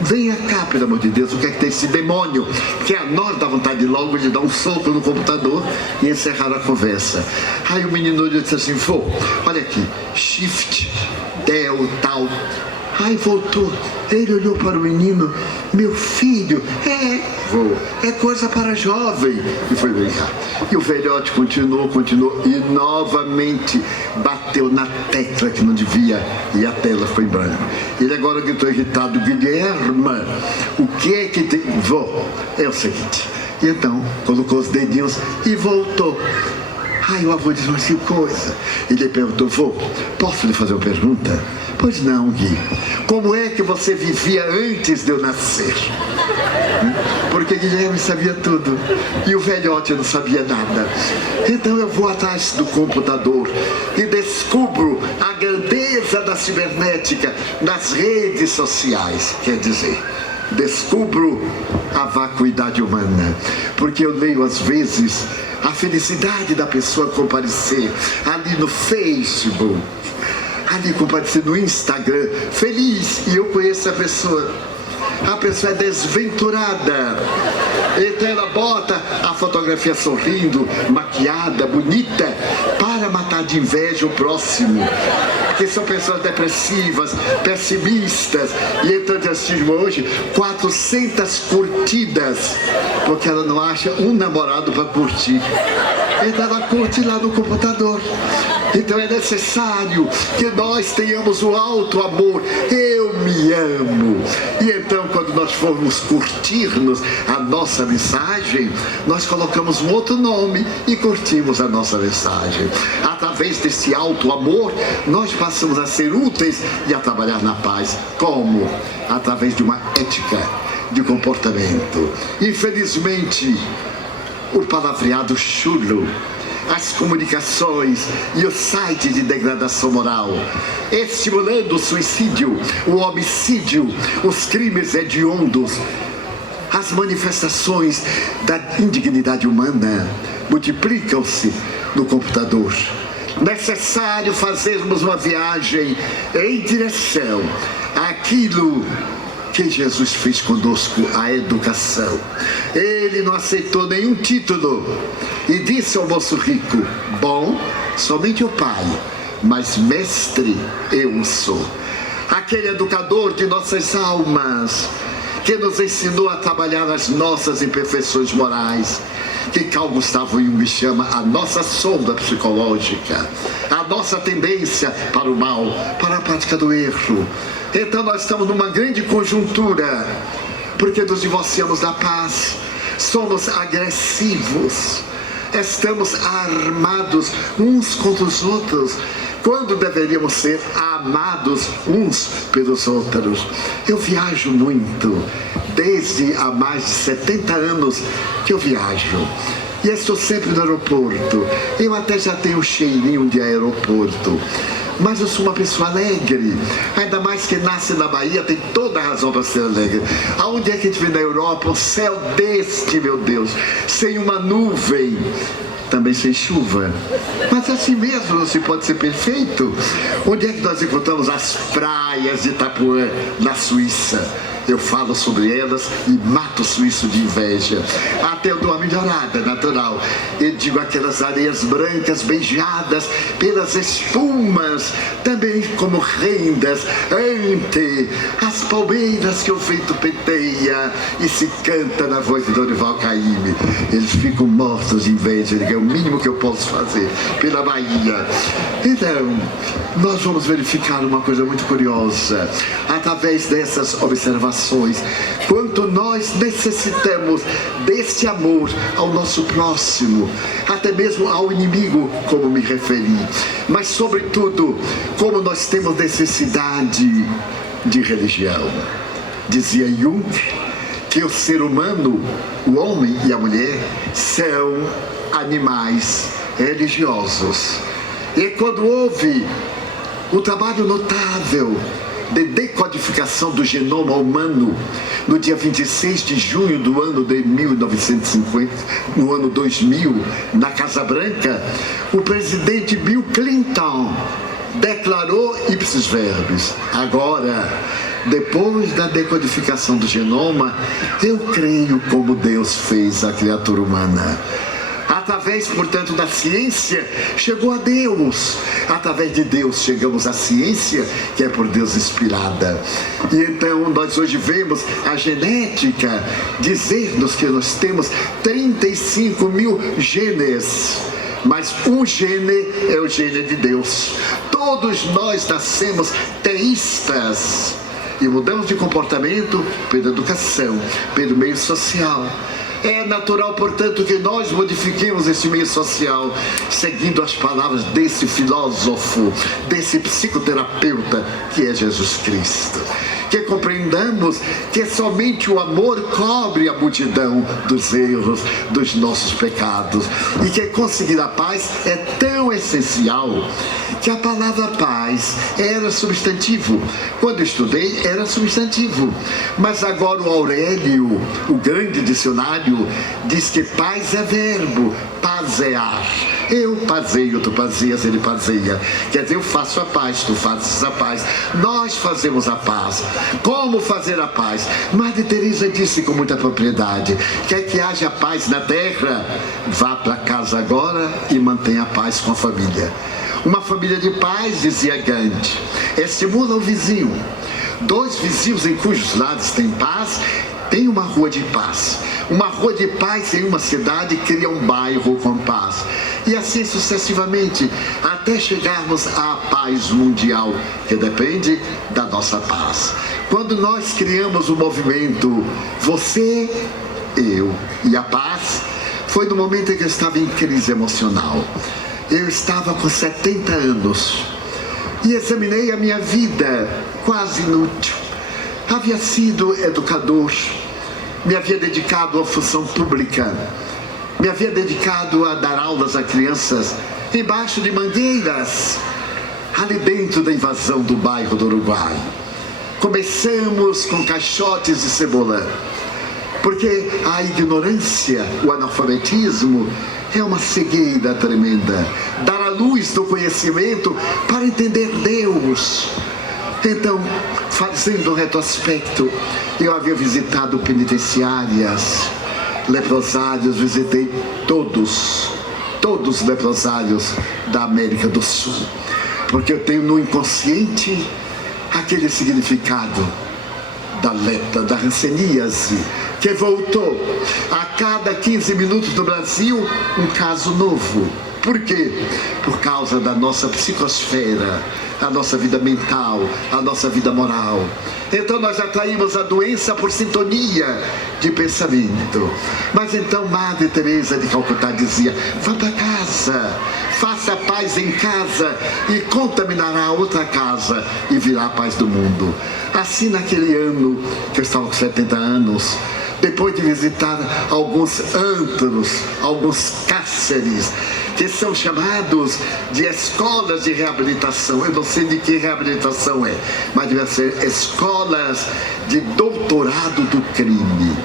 venha cá, pelo amor de Deus, o que é que tem esse demônio? Que a nós dá vontade de logo de dar um soco no computador e encerrar a conversa. Aí o menino disse assim, vô, olha aqui, shift, del, tal. Aí voltou, ele olhou para o menino, meu filho, vô, é coisa para jovem. E foi brincar. E o velhote continuou, e novamente bateu na tecla que não devia e a tela foi branca. Ele agora gritou irritado, Guilherme, o que é que tem? Vô, é o seguinte. E então, colocou os dedinhos e voltou. Aí o avô disse, mas que coisa. Ele perguntou, vô, posso lhe fazer uma pergunta? Pois não, Gui. Como é que você vivia antes de eu nascer? Porque Guilherme sabia tudo e o velhote não sabia nada. Então eu vou atrás do computador e descubro a grandeza da cibernética nas redes sociais. Quer dizer, descubro a vacuidade humana. Porque eu leio às vezes a felicidade da pessoa comparecer ali no Facebook, ali comparecer no Instagram, feliz, e eu conheço a pessoa é desventurada. Então ela bota a fotografia sorrindo, maquiada, bonita, para matar de inveja o próximo. Porque são pessoas depressivas, pessimistas. E então diz assim, hoje, 400 curtidas, porque ela não acha um namorado para curtir. Então ela curte lá no computador. Então é necessário que nós tenhamos o alto amor. Eu me amo. E então quando nós formos curtir-nos a nossa mensagem, nós colocamos um outro nome e curtimos a nossa mensagem. Através desse alto amor, nós passamos a ser úteis e a trabalhar na paz. Como? Através de uma ética de comportamento. Infelizmente, o palavreado chulo, as comunicações e o site de degradação moral, estimulando o suicídio, o homicídio, os crimes hediondos, as manifestações da indignidade humana multiplicam-se no computador. Necessário fazermos uma viagem em direção àquilo que Jesus fez conosco, a educação. Ele não aceitou nenhum título e disse ao moço rico, bom, somente o pai, mas mestre eu sou. Aquele educador de nossas almas, que nos ensinou a trabalhar as nossas imperfeições morais, que Carl Gustavo Jung chama a nossa sonda psicológica, a nossa tendência para o mal, para a prática do erro. Então nós estamos numa grande conjuntura, porque nos divorciamos da paz, somos agressivos, estamos armados uns contra os outros, quando deveríamos ser amados uns pelos outros. Eu viajo muito, desde há mais de 70 anos que eu viajo. E estou sempre no aeroporto. Eu até já tenho um cheirinho de aeroporto. Mas eu sou uma pessoa alegre. Ainda mais que nasce na Bahia, tem toda a razão para ser alegre. Aonde é que a gente vê na Europa? O céu deste, meu Deus, sem uma nuvem, também sem chuva. Mas assim mesmo não se pode ser perfeito. Onde é que nós encontramos as praias de Itapuã, na Suíça? Eu falo sobre elas e mato o suíço de inveja. Até eu dou uma melhorada, natural. Eu digo aquelas areias brancas beijadas pelas espumas, também como rendas, ante as palmeiras que o vento penteia e se canta na voz de Dorival Caymmi. Eles ficam mortos de inveja. Eu digo, é o mínimo que eu posso fazer pela Bahia. Então, nós vamos verificar uma coisa muito curiosa através dessas observações. Quanto nós necessitamos deste amor ao nosso próximo, até mesmo ao inimigo, como me referi, mas sobretudo como nós temos necessidade de religião. Dizia Jung que o ser humano, o homem e a mulher, são animais religiosos. E quando houve um trabalho notável de decodificação do genoma humano, no dia 26 de junho do ano de 1950, no ano 2000, na Casa Branca, o presidente Bill Clinton declarou ipsis verbis: agora, depois da decodificação do genoma, eu creio como Deus fez a criatura humana. Através, portanto, da ciência, chegou a Deus. Através de Deus, chegamos à ciência, que é por Deus inspirada. E então, nós hoje vemos a genética dizer-nos que nós temos 35 mil genes. Mas um gene é o gene de Deus. Todos nós nascemos teístas e mudamos de comportamento pela educação, pelo meio social. É natural, portanto, que nós modifiquemos esse meio social, seguindo as palavras desse filósofo, desse psicoterapeuta, que é Jesus Cristo. Que compreendamos que somente o amor cobre a multidão dos erros, dos nossos pecados. E que conseguir a paz é tão essencial que a palavra paz era substantivo. Quando estudei, era substantivo. Mas agora o Aurélio, o grande dicionário, diz que paz é verbo, pazear. Eu pazeio, tu pazeias, ele pazeia. Quer dizer, eu faço a paz, tu fazes a paz. Nós fazemos a paz. Como fazer a paz? Madre Teresa disse com muita propriedade: quer que haja paz na terra? Vá para casa agora e mantenha a paz com a família. Uma família de paz, dizia Gandhi, estimula o vizinho. Dois vizinhos em cujos lados tem paz, tem uma rua de paz. Uma rua de paz em uma cidade cria um bairro com paz. E assim sucessivamente, até chegarmos à paz mundial, que depende da nossa paz. Quando nós criamos o movimento Você, Eu e a Paz, foi no momento em que eu estava em crise emocional. Eu estava com 70 anos e examinei a minha vida, quase inútil. Havia sido educador, me havia dedicado à função pública, me havia dedicado a dar aulas a crianças embaixo de mangueiras, ali dentro da invasão do bairro do Uruguai. Começamos com caixotes de cebola, porque a ignorância, o analfabetismo, é uma cegueira tremenda. Dar a luz do conhecimento para entender Deus. Então, fazendo um retrospecto, eu havia visitado penitenciárias, leprosários, visitei todos os leprosários da América do Sul, porque eu tenho no inconsciente aquele significado da lepra, da hanseníase, que voltou a cada 15 minutos no Brasil, um caso novo. Por quê? Por causa da nossa psicosfera, a nossa vida mental, a nossa vida moral. Então nós atraímos a doença por sintonia de pensamento. Mas então Madre Teresa de Calcutá dizia: vá para casa, faça a paz em casa e contaminará a outra casa e virá a paz do mundo. Assim, naquele ano que eu estava com 70 anos, depois de visitar alguns antros, alguns cárceres, que são chamados de escolas de reabilitação. Eu não sei de que reabilitação é, mas deve ser escolas de doutorado do crime,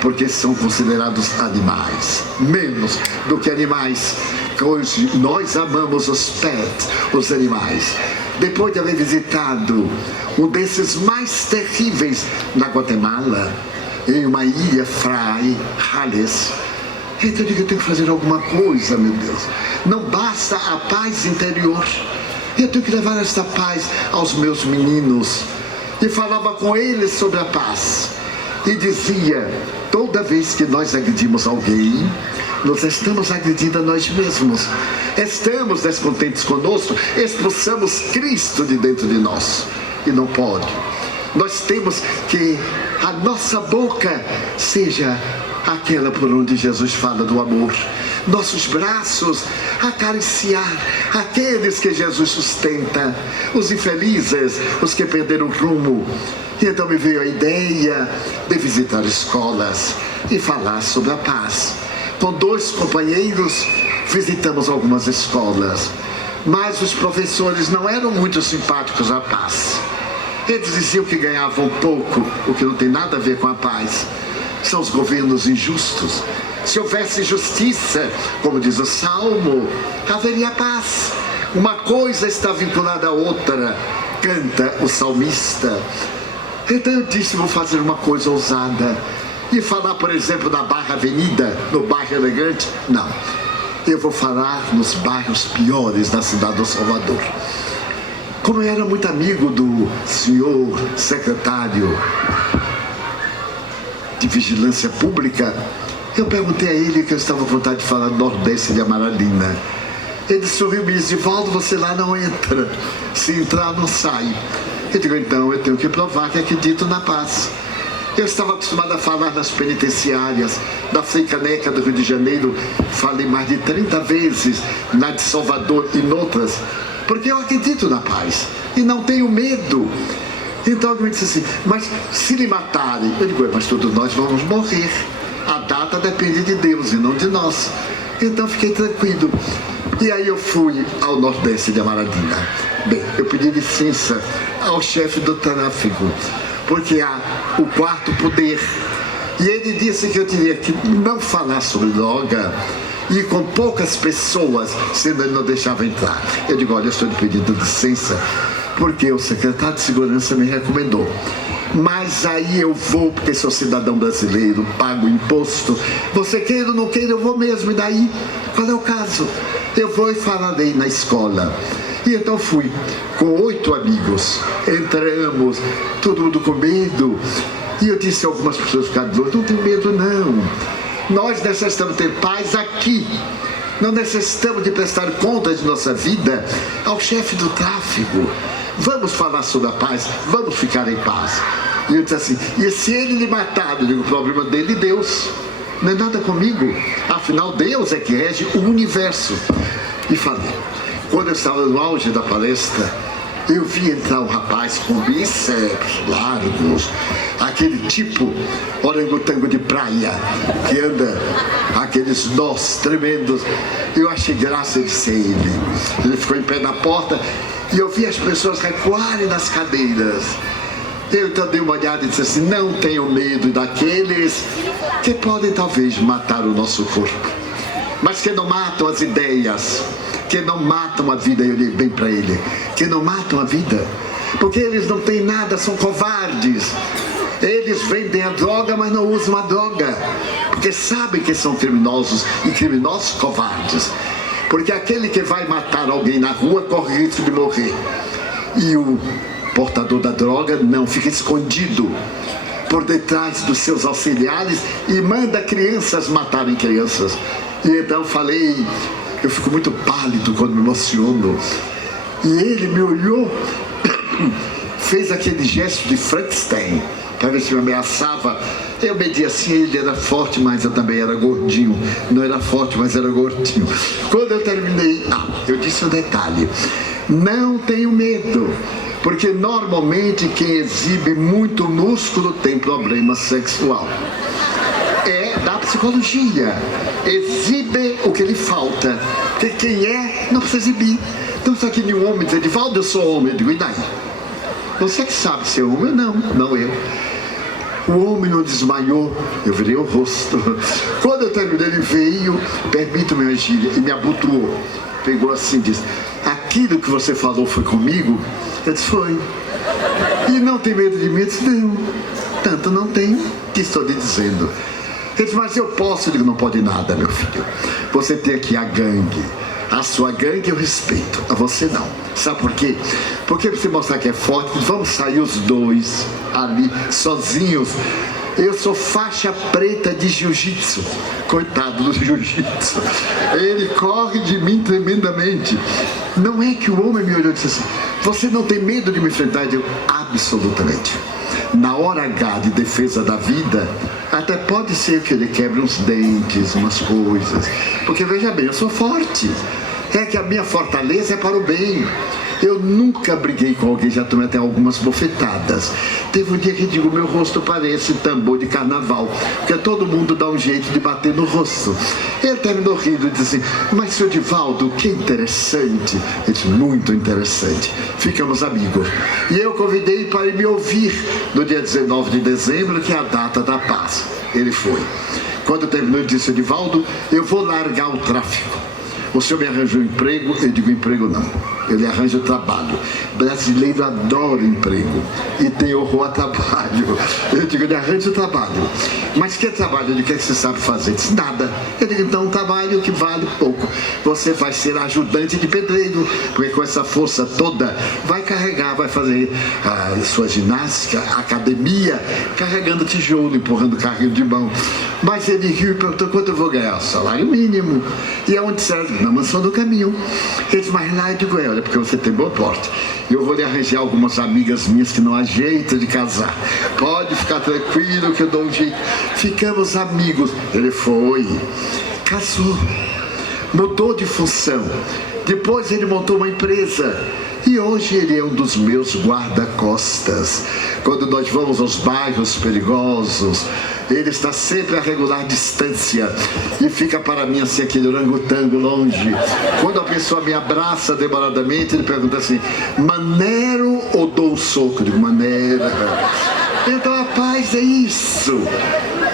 porque são considerados animais, menos do que animais. Hoje nós amamos os pets, os animais. Depois de haver visitado um desses mais terríveis na Guatemala, em uma ilha Frailes, então eu digo, eu tenho que fazer alguma coisa, meu Deus. Não basta a paz interior. Eu tenho que levar esta paz aos meus meninos. E falava com eles sobre a paz. E dizia, toda vez que nós agredimos alguém, nós estamos agredindo a nós mesmos. Estamos descontentes conosco, expulsamos Cristo de dentro de nós. E não pode. Nós temos que a nossa boca seja aquela por onde Jesus fala do amor. Nossos braços acariciar aqueles que Jesus sustenta, os infelizes, os que perderam o rumo. E então me veio a ideia de visitar escolas e falar sobre a paz. Com 2 companheiros visitamos algumas escolas, mas os professores não eram muito simpáticos à paz. Eles diziam que ganhavam pouco, o que não tem nada a ver com a paz. São os governos injustos. Se houvesse justiça, como diz o Salmo, haveria paz. Uma coisa está vinculada à outra, canta o salmista. Então eu disse, vou fazer uma coisa ousada. E falar, por exemplo, da Barra Avenida, no bairro elegante? Não. Eu vou falar nos bairros piores da cidade do Salvador. Como eu era muito amigo do senhor secretário de Vigilância Pública, eu perguntei a ele que eu estava com vontade de falar do Nordeste de Amaralina. Ele sorriu e me disse, Divaldo, você lá não entra. Se entrar, não sai. Eu digo, então eu tenho que provar que acredito na paz. Eu estava acostumado a falar nas penitenciárias, da Freicaneca do Rio de Janeiro, falei mais de 30 vezes, na de Salvador e noutras, porque eu acredito na paz e não tenho medo. Então alguém me disse assim, mas se lhe matarem, eu digo, mas todos nós vamos morrer. A data depende de Deus e não de nós. Então fiquei tranquilo. E aí eu fui ao Nordeste de Amaralina. Bem, eu pedi licença ao chefe do tráfico, porque há o quarto poder. E ele disse que eu teria que não falar sobre droga e com poucas pessoas, senão ele não deixava entrar. Eu digo, olha, eu estou lhe pedindo licença, porque o secretário de segurança me recomendou. Mas aí eu vou, porque sou cidadão brasileiro, pago imposto. Você queira ou não queira, eu vou mesmo. E daí, qual é o caso? Eu vou e falarei na escola. E então fui, com 8 amigos. Entramos, todo mundo com medo. E eu disse a algumas pessoas ficaram doidas, não tem medo não. Nós necessitamos ter paz aqui. Não necessitamos de prestar contas de nossa vida ao chefe do tráfico. Vamos falar sobre a paz, vamos ficar em paz. E eu disse assim, e se ele lhe matar? Eu digo, o problema dele é Deus. Não é nada comigo. Afinal, Deus é que rege o universo. E falei. Quando eu estava no auge da palestra, eu vi entrar um rapaz com bíceps largos, aquele tipo orangotango de praia, que anda aqueles nós tremendos. Eu achei graça de ser ele. Ele ficou em pé na porta e eu vi as pessoas recuarem nas cadeiras. Eu então dei uma olhada e disse assim, não tenho medo daqueles que podem talvez matar o nosso corpo, mas que não matam as ideias, que não matam a vida. Eu olhei bem para ele, que não matam a vida, porque eles não têm nada, são covardes. Eles vendem a droga, mas não usam a droga, porque sabem que são criminosos, e criminosos covardes. Porque aquele que vai matar alguém na rua corre risco de morrer, e o portador da droga não, fica escondido por detrás dos seus auxiliares e manda crianças matarem crianças. E então falei, eu fico muito pálido quando me emociono. E ele me olhou, fez aquele gesto de Frankenstein, para ver se me ameaçava. Eu medi assim, ele era forte, mas eu também era gordinho. Não era forte, mas era gordinho. Quando eu terminei, eu disse um detalhe, não tenho medo, porque normalmente quem exibe muito músculo tem problema sexual. É da psicologia. Exibe o que lhe falta. Porque quem é, não precisa exibir. Então só que nenhum homem diz, Divaldo, eu sou homem. Eu digo, e daí? Você que sabe ser homem? Não eu. O homem não desmaiou, eu virei o rosto. Quando eu terminei, ele veio, permita-me uma gíria, e me abutuou. Pegou assim e disse, aquilo que você falou foi comigo? Eu disse, foi. E não tem medo de mim? Eu disse, não. Tanto não tenho, que estou lhe dizendo. Ele disse, mas eu posso. Eu digo, não pode nada, meu filho. Você tem aqui a gangue. A sua gangue eu respeito, a você não. Sabe por quê? Porque pra você mostrar que é forte, vamos sair os dois ali, sozinhos. Eu sou faixa preta de jiu-jitsu. Coitado do jiu-jitsu. Ele corre de mim tremendamente. Não é que o homem me olhou e disse assim, você não tem medo de me enfrentar? Eu digo, absolutamente. Na hora H de defesa da vida, até pode ser que ele quebre uns dentes, umas coisas. Porque veja bem, eu sou forte. é que a minha fortaleza é para o bem. Eu nunca briguei com alguém, já tomei até algumas bofetadas. Teve um dia que digo, meu rosto parece tambor de carnaval, porque todo mundo dá um jeito de bater no rosto. Ele terminou rindo e disse, mas seu Divaldo, que interessante. Eu disse, muito interessante. Ficamos amigos. E eu convidei para ele me ouvir no dia 19 de dezembro, que é a data da paz. Ele foi. Quando terminou, ele disse, Divaldo, eu vou largar o tráfico. O senhor me arranja um emprego? Eu digo, emprego não. Ele arranja trabalho. Brasileiro adora emprego e tem horror a trabalho. Eu digo, ele arranja trabalho. Mas que trabalho? Ele quer que você sabe fazer? Ele diz, nada. Eu digo, então um trabalho que vale pouco. Você vai ser ajudante de pedreiro, porque com essa força toda vai carregar, vai fazer a sua ginástica, academia, carregando tijolo, empurrando carrinho de mão. Mas ele riu e perguntou, quanto eu vou ganhar? Salário mínimo. E aonde será? Na mansão do caminho. Ele disse, mas lá eu digo, olha, porque você tem boa porte. Eu vou lhe arranjar algumas amigas minhas que não há jeito de casar. Pode ficar tranquilo que eu dou um jeito. Ficamos amigos. Ele foi, casou, mudou de função. Depois ele montou uma empresa. E hoje ele é um dos meus guarda-costas. Quando nós vamos aos bairros perigosos, ele está sempre a regular distância e fica para mim assim, aquele orangotango longe. Quando a pessoa me abraça demoradamente, ele pergunta assim, manero ou dou um soco? Eu digo, manera. Então a paz é isso.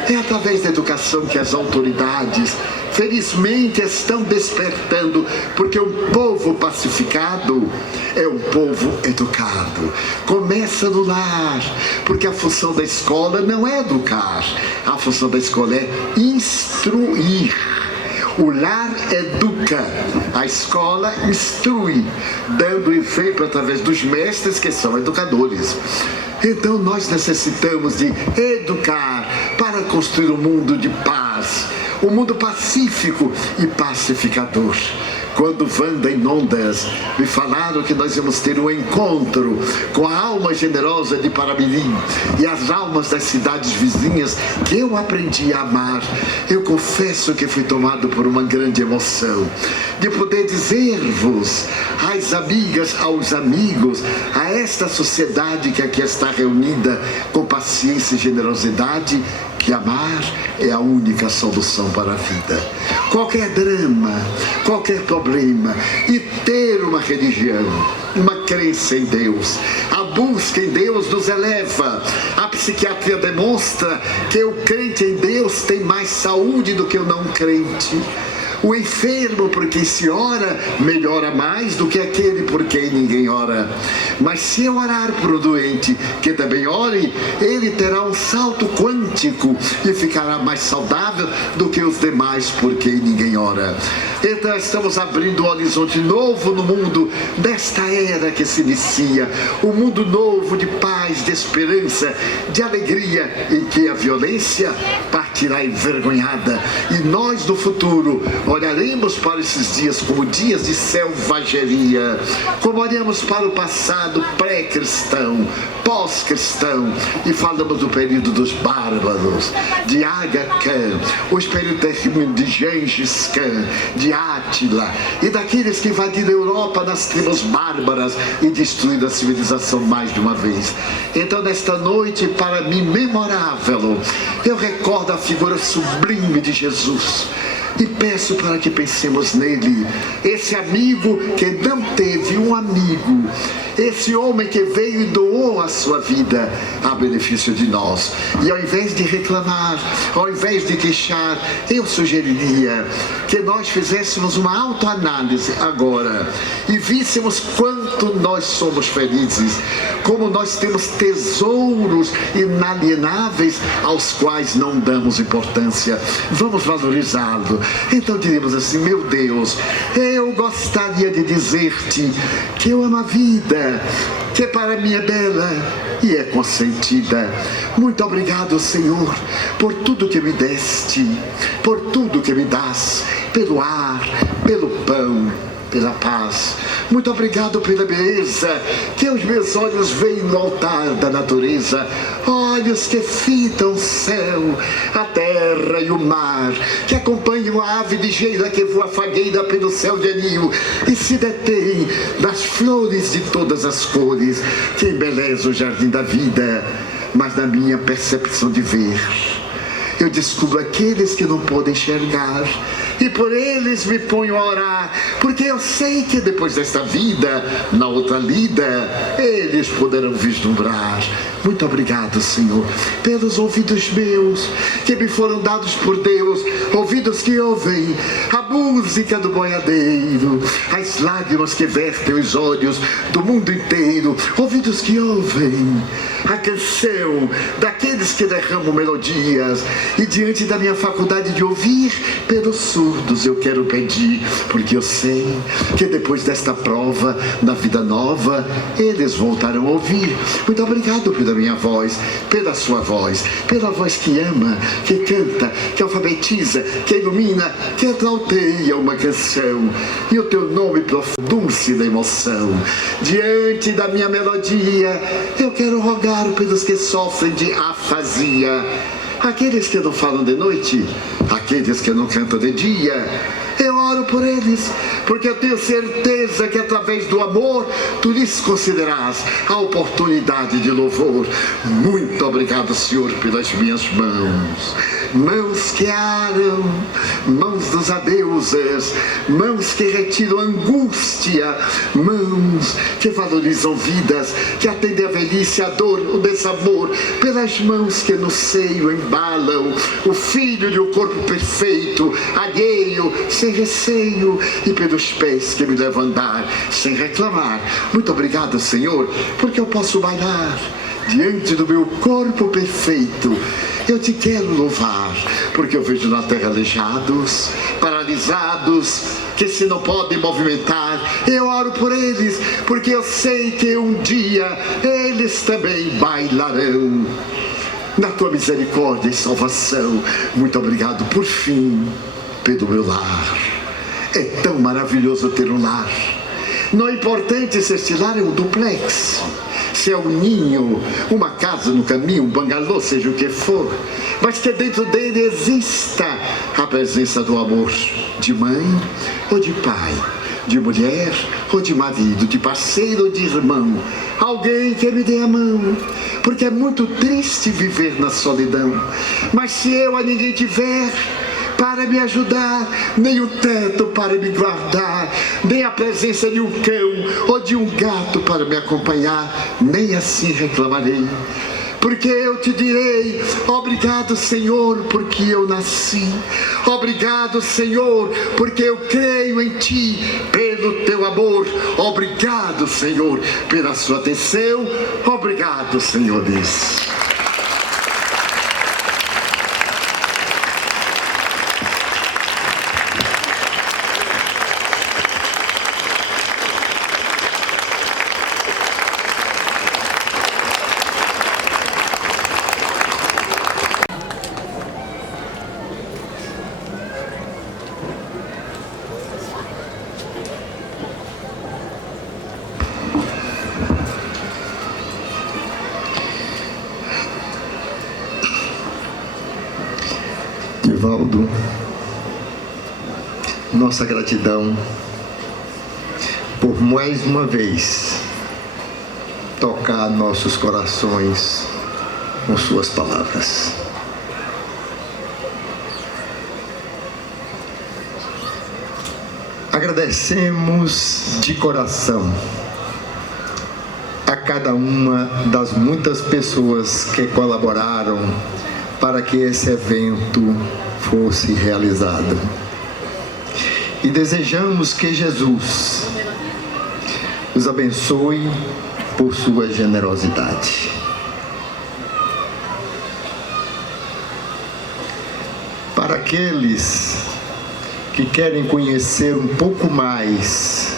É através da educação que as autoridades, felizmente, estão despertando, porque um povo pacificado é um povo educado. Começa no lar, porque a função da escola não é educar, a função da escola é instruir. O lar educa, a escola instrui, dando exemplo através dos mestres que são educadores. Então nós necessitamos de educar para construir um mundo de paz, um mundo pacífico e pacificador. Quando Wanda e Nondas me falaram que nós íamos ter um encontro com a alma generosa de Paramirim e as almas das cidades vizinhas que eu aprendi a amar, eu confesso que fui tomado por uma grande emoção de poder dizer-vos, às amigas, aos amigos, a esta sociedade que aqui está reunida com paciência e generosidade, que amar é a única solução para a vida. Qualquer drama, qualquer problema, e ter uma religião, uma crença em Deus, a busca em Deus nos eleva. A psiquiatria demonstra que o crente em Deus tem mais saúde do que o não crente. O enfermo por quem se ora melhora mais do que aquele por quem ninguém ora. Mas se eu orar por um doente que também ore, ele terá um salto quântico e ficará mais saudável do que os demais por quem ninguém ora. Então estamos abrindo um horizonte novo no mundo desta era que se inicia. Um mundo novo de paz, de esperança, de alegria, em que a violência partirá envergonhada. E nós no futuro olharemos para esses dias como dias de selvageria, como olhamos para o passado pré-cristão, pós-cristão, e falamos do período dos bárbaros, de Aga Khan, os períodos de Gengis Khan, de Átila, e daqueles que invadiram a Europa nas tribos bárbaras e destruíram a civilização mais de uma vez. Então, nesta noite, para mim, memorável, eu recordo a figura sublime de Jesus, e peço para que pensemos nele, esse amigo que não teve um amigo, esse homem que veio e doou a sua vida a benefício de nós. E ao invés de reclamar, ao invés de queixar, eu sugeriria que nós fizéssemos uma autoanálise agora e víssemos quanto nós somos felizes, como nós temos tesouros inalienáveis aos quais não damos importância. Vamos valorizá-lo. Então diríamos assim, meu Deus, eu gostaria de dizer-te que eu amo a vida, que para mim é bela e é consentida. Muito obrigado, Senhor, por tudo que me deste, por tudo que me dás, pelo ar, pelo pão, pela paz. Muito obrigado pela beleza que os meus olhos veem no altar da natureza. Olhos que fitam o céu, a terra e o mar, que acompanham a ave ligeira que voa fagueira pelo céu de anil e se detém nas flores de todas as cores, que embeleza o jardim da vida. Mas na minha percepção de ver, eu descubro aqueles que não podem enxergar, e por eles me ponho a orar, porque eu sei que depois desta vida, na outra lida, eles poderão vislumbrar. Muito obrigado, Senhor, pelos ouvidos meus, que me foram dados por Deus, ouvidos que ouvem a música do boiadeiro, as lágrimas que vertem os olhos do mundo inteiro, ouvidos que ouvem a canção daqueles que derramam melodias, e diante da minha faculdade de ouvir pelos surdos eu quero pedir, porque eu sei que depois desta prova, na vida nova, eles voltarão a ouvir. Muito obrigado pela minha voz, pela sua voz, pela voz que ama, que canta, que alfabetiza, que ilumina, que exalteia uma canção, e o teu nome dulce da emoção. Diante da minha melodia eu quero rogar pelos que sofrem de afasia, aqueles que não falam de noite, aqueles que não cantam de dia. Eu oro por eles, porque eu tenho certeza que através do amor tu lhes concederás a oportunidade de louvor. Muito obrigado, Senhor, pelas minhas mãos, mãos que aram, mãos dos adeusas, mãos que retiram angústia, mãos que valorizam vidas, que atendem a velhice, a dor, o desamor, pelas mãos que no seio embalam o filho de um corpo perfeito, alheio, sem receio, e pelos pés que me levam a andar sem reclamar. Muito obrigado, Senhor, porque eu posso bailar diante do meu corpo perfeito. Eu te quero louvar, porque eu vejo na terra aleijados, paralisados, que se não podem movimentar. Eu oro por eles, porque eu sei que um dia eles também bailarão na tua misericórdia e salvação. Muito obrigado, por fim, pelo meu lar. É tão maravilhoso ter um lar. Não é importante se este lar é um duplex, se é um ninho, uma casa no caminho, um bangalô, seja o que for, mas que dentro dele exista a presença do amor de mãe ou de pai, de mulher ou de marido, de parceiro ou de irmão, alguém que me dê a mão, porque é muito triste viver na solidão. Mas se eu a ninguém tiver para me ajudar, nem o teto para me guardar, nem a presença de um cão ou de um gato para me acompanhar, nem assim reclamarei, porque eu te direi: obrigado, Senhor, porque eu nasci. Obrigado, Senhor, porque eu creio em ti, pelo teu amor. Obrigado, Senhor, pela sua atenção. Obrigado, Senhor Deus. Divaldo, nossa gratidão por mais uma vez tocar nossos corações com suas palavras. Agradecemos de coração a cada uma das muitas pessoas que colaboraram para que esse evento fosse realizado. E desejamos que Jesus os abençoe por sua generosidade. Para aqueles que querem conhecer um pouco mais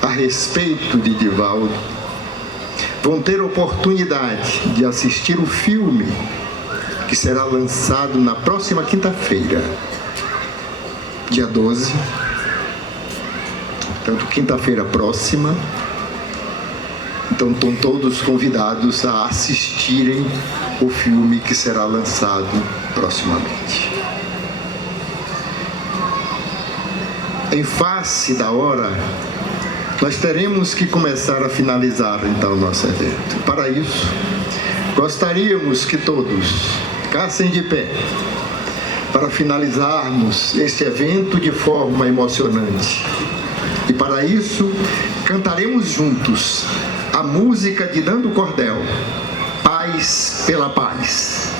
a respeito de Divaldo, vão ter oportunidade de assistir o filme que será lançado na próxima quinta-feira, dia 12, Portanto, quinta-feira próxima. Então, estão todos convidados a assistirem o filme que será lançado proximamente. Em face da hora, nós teremos que começar a finalizar, então, o nosso evento. Para isso, gostaríamos que todos ficassem de pé para finalizarmos este evento de forma emocionante. E para isso, cantaremos juntos a música de Nando Cordel, Paz pela Paz.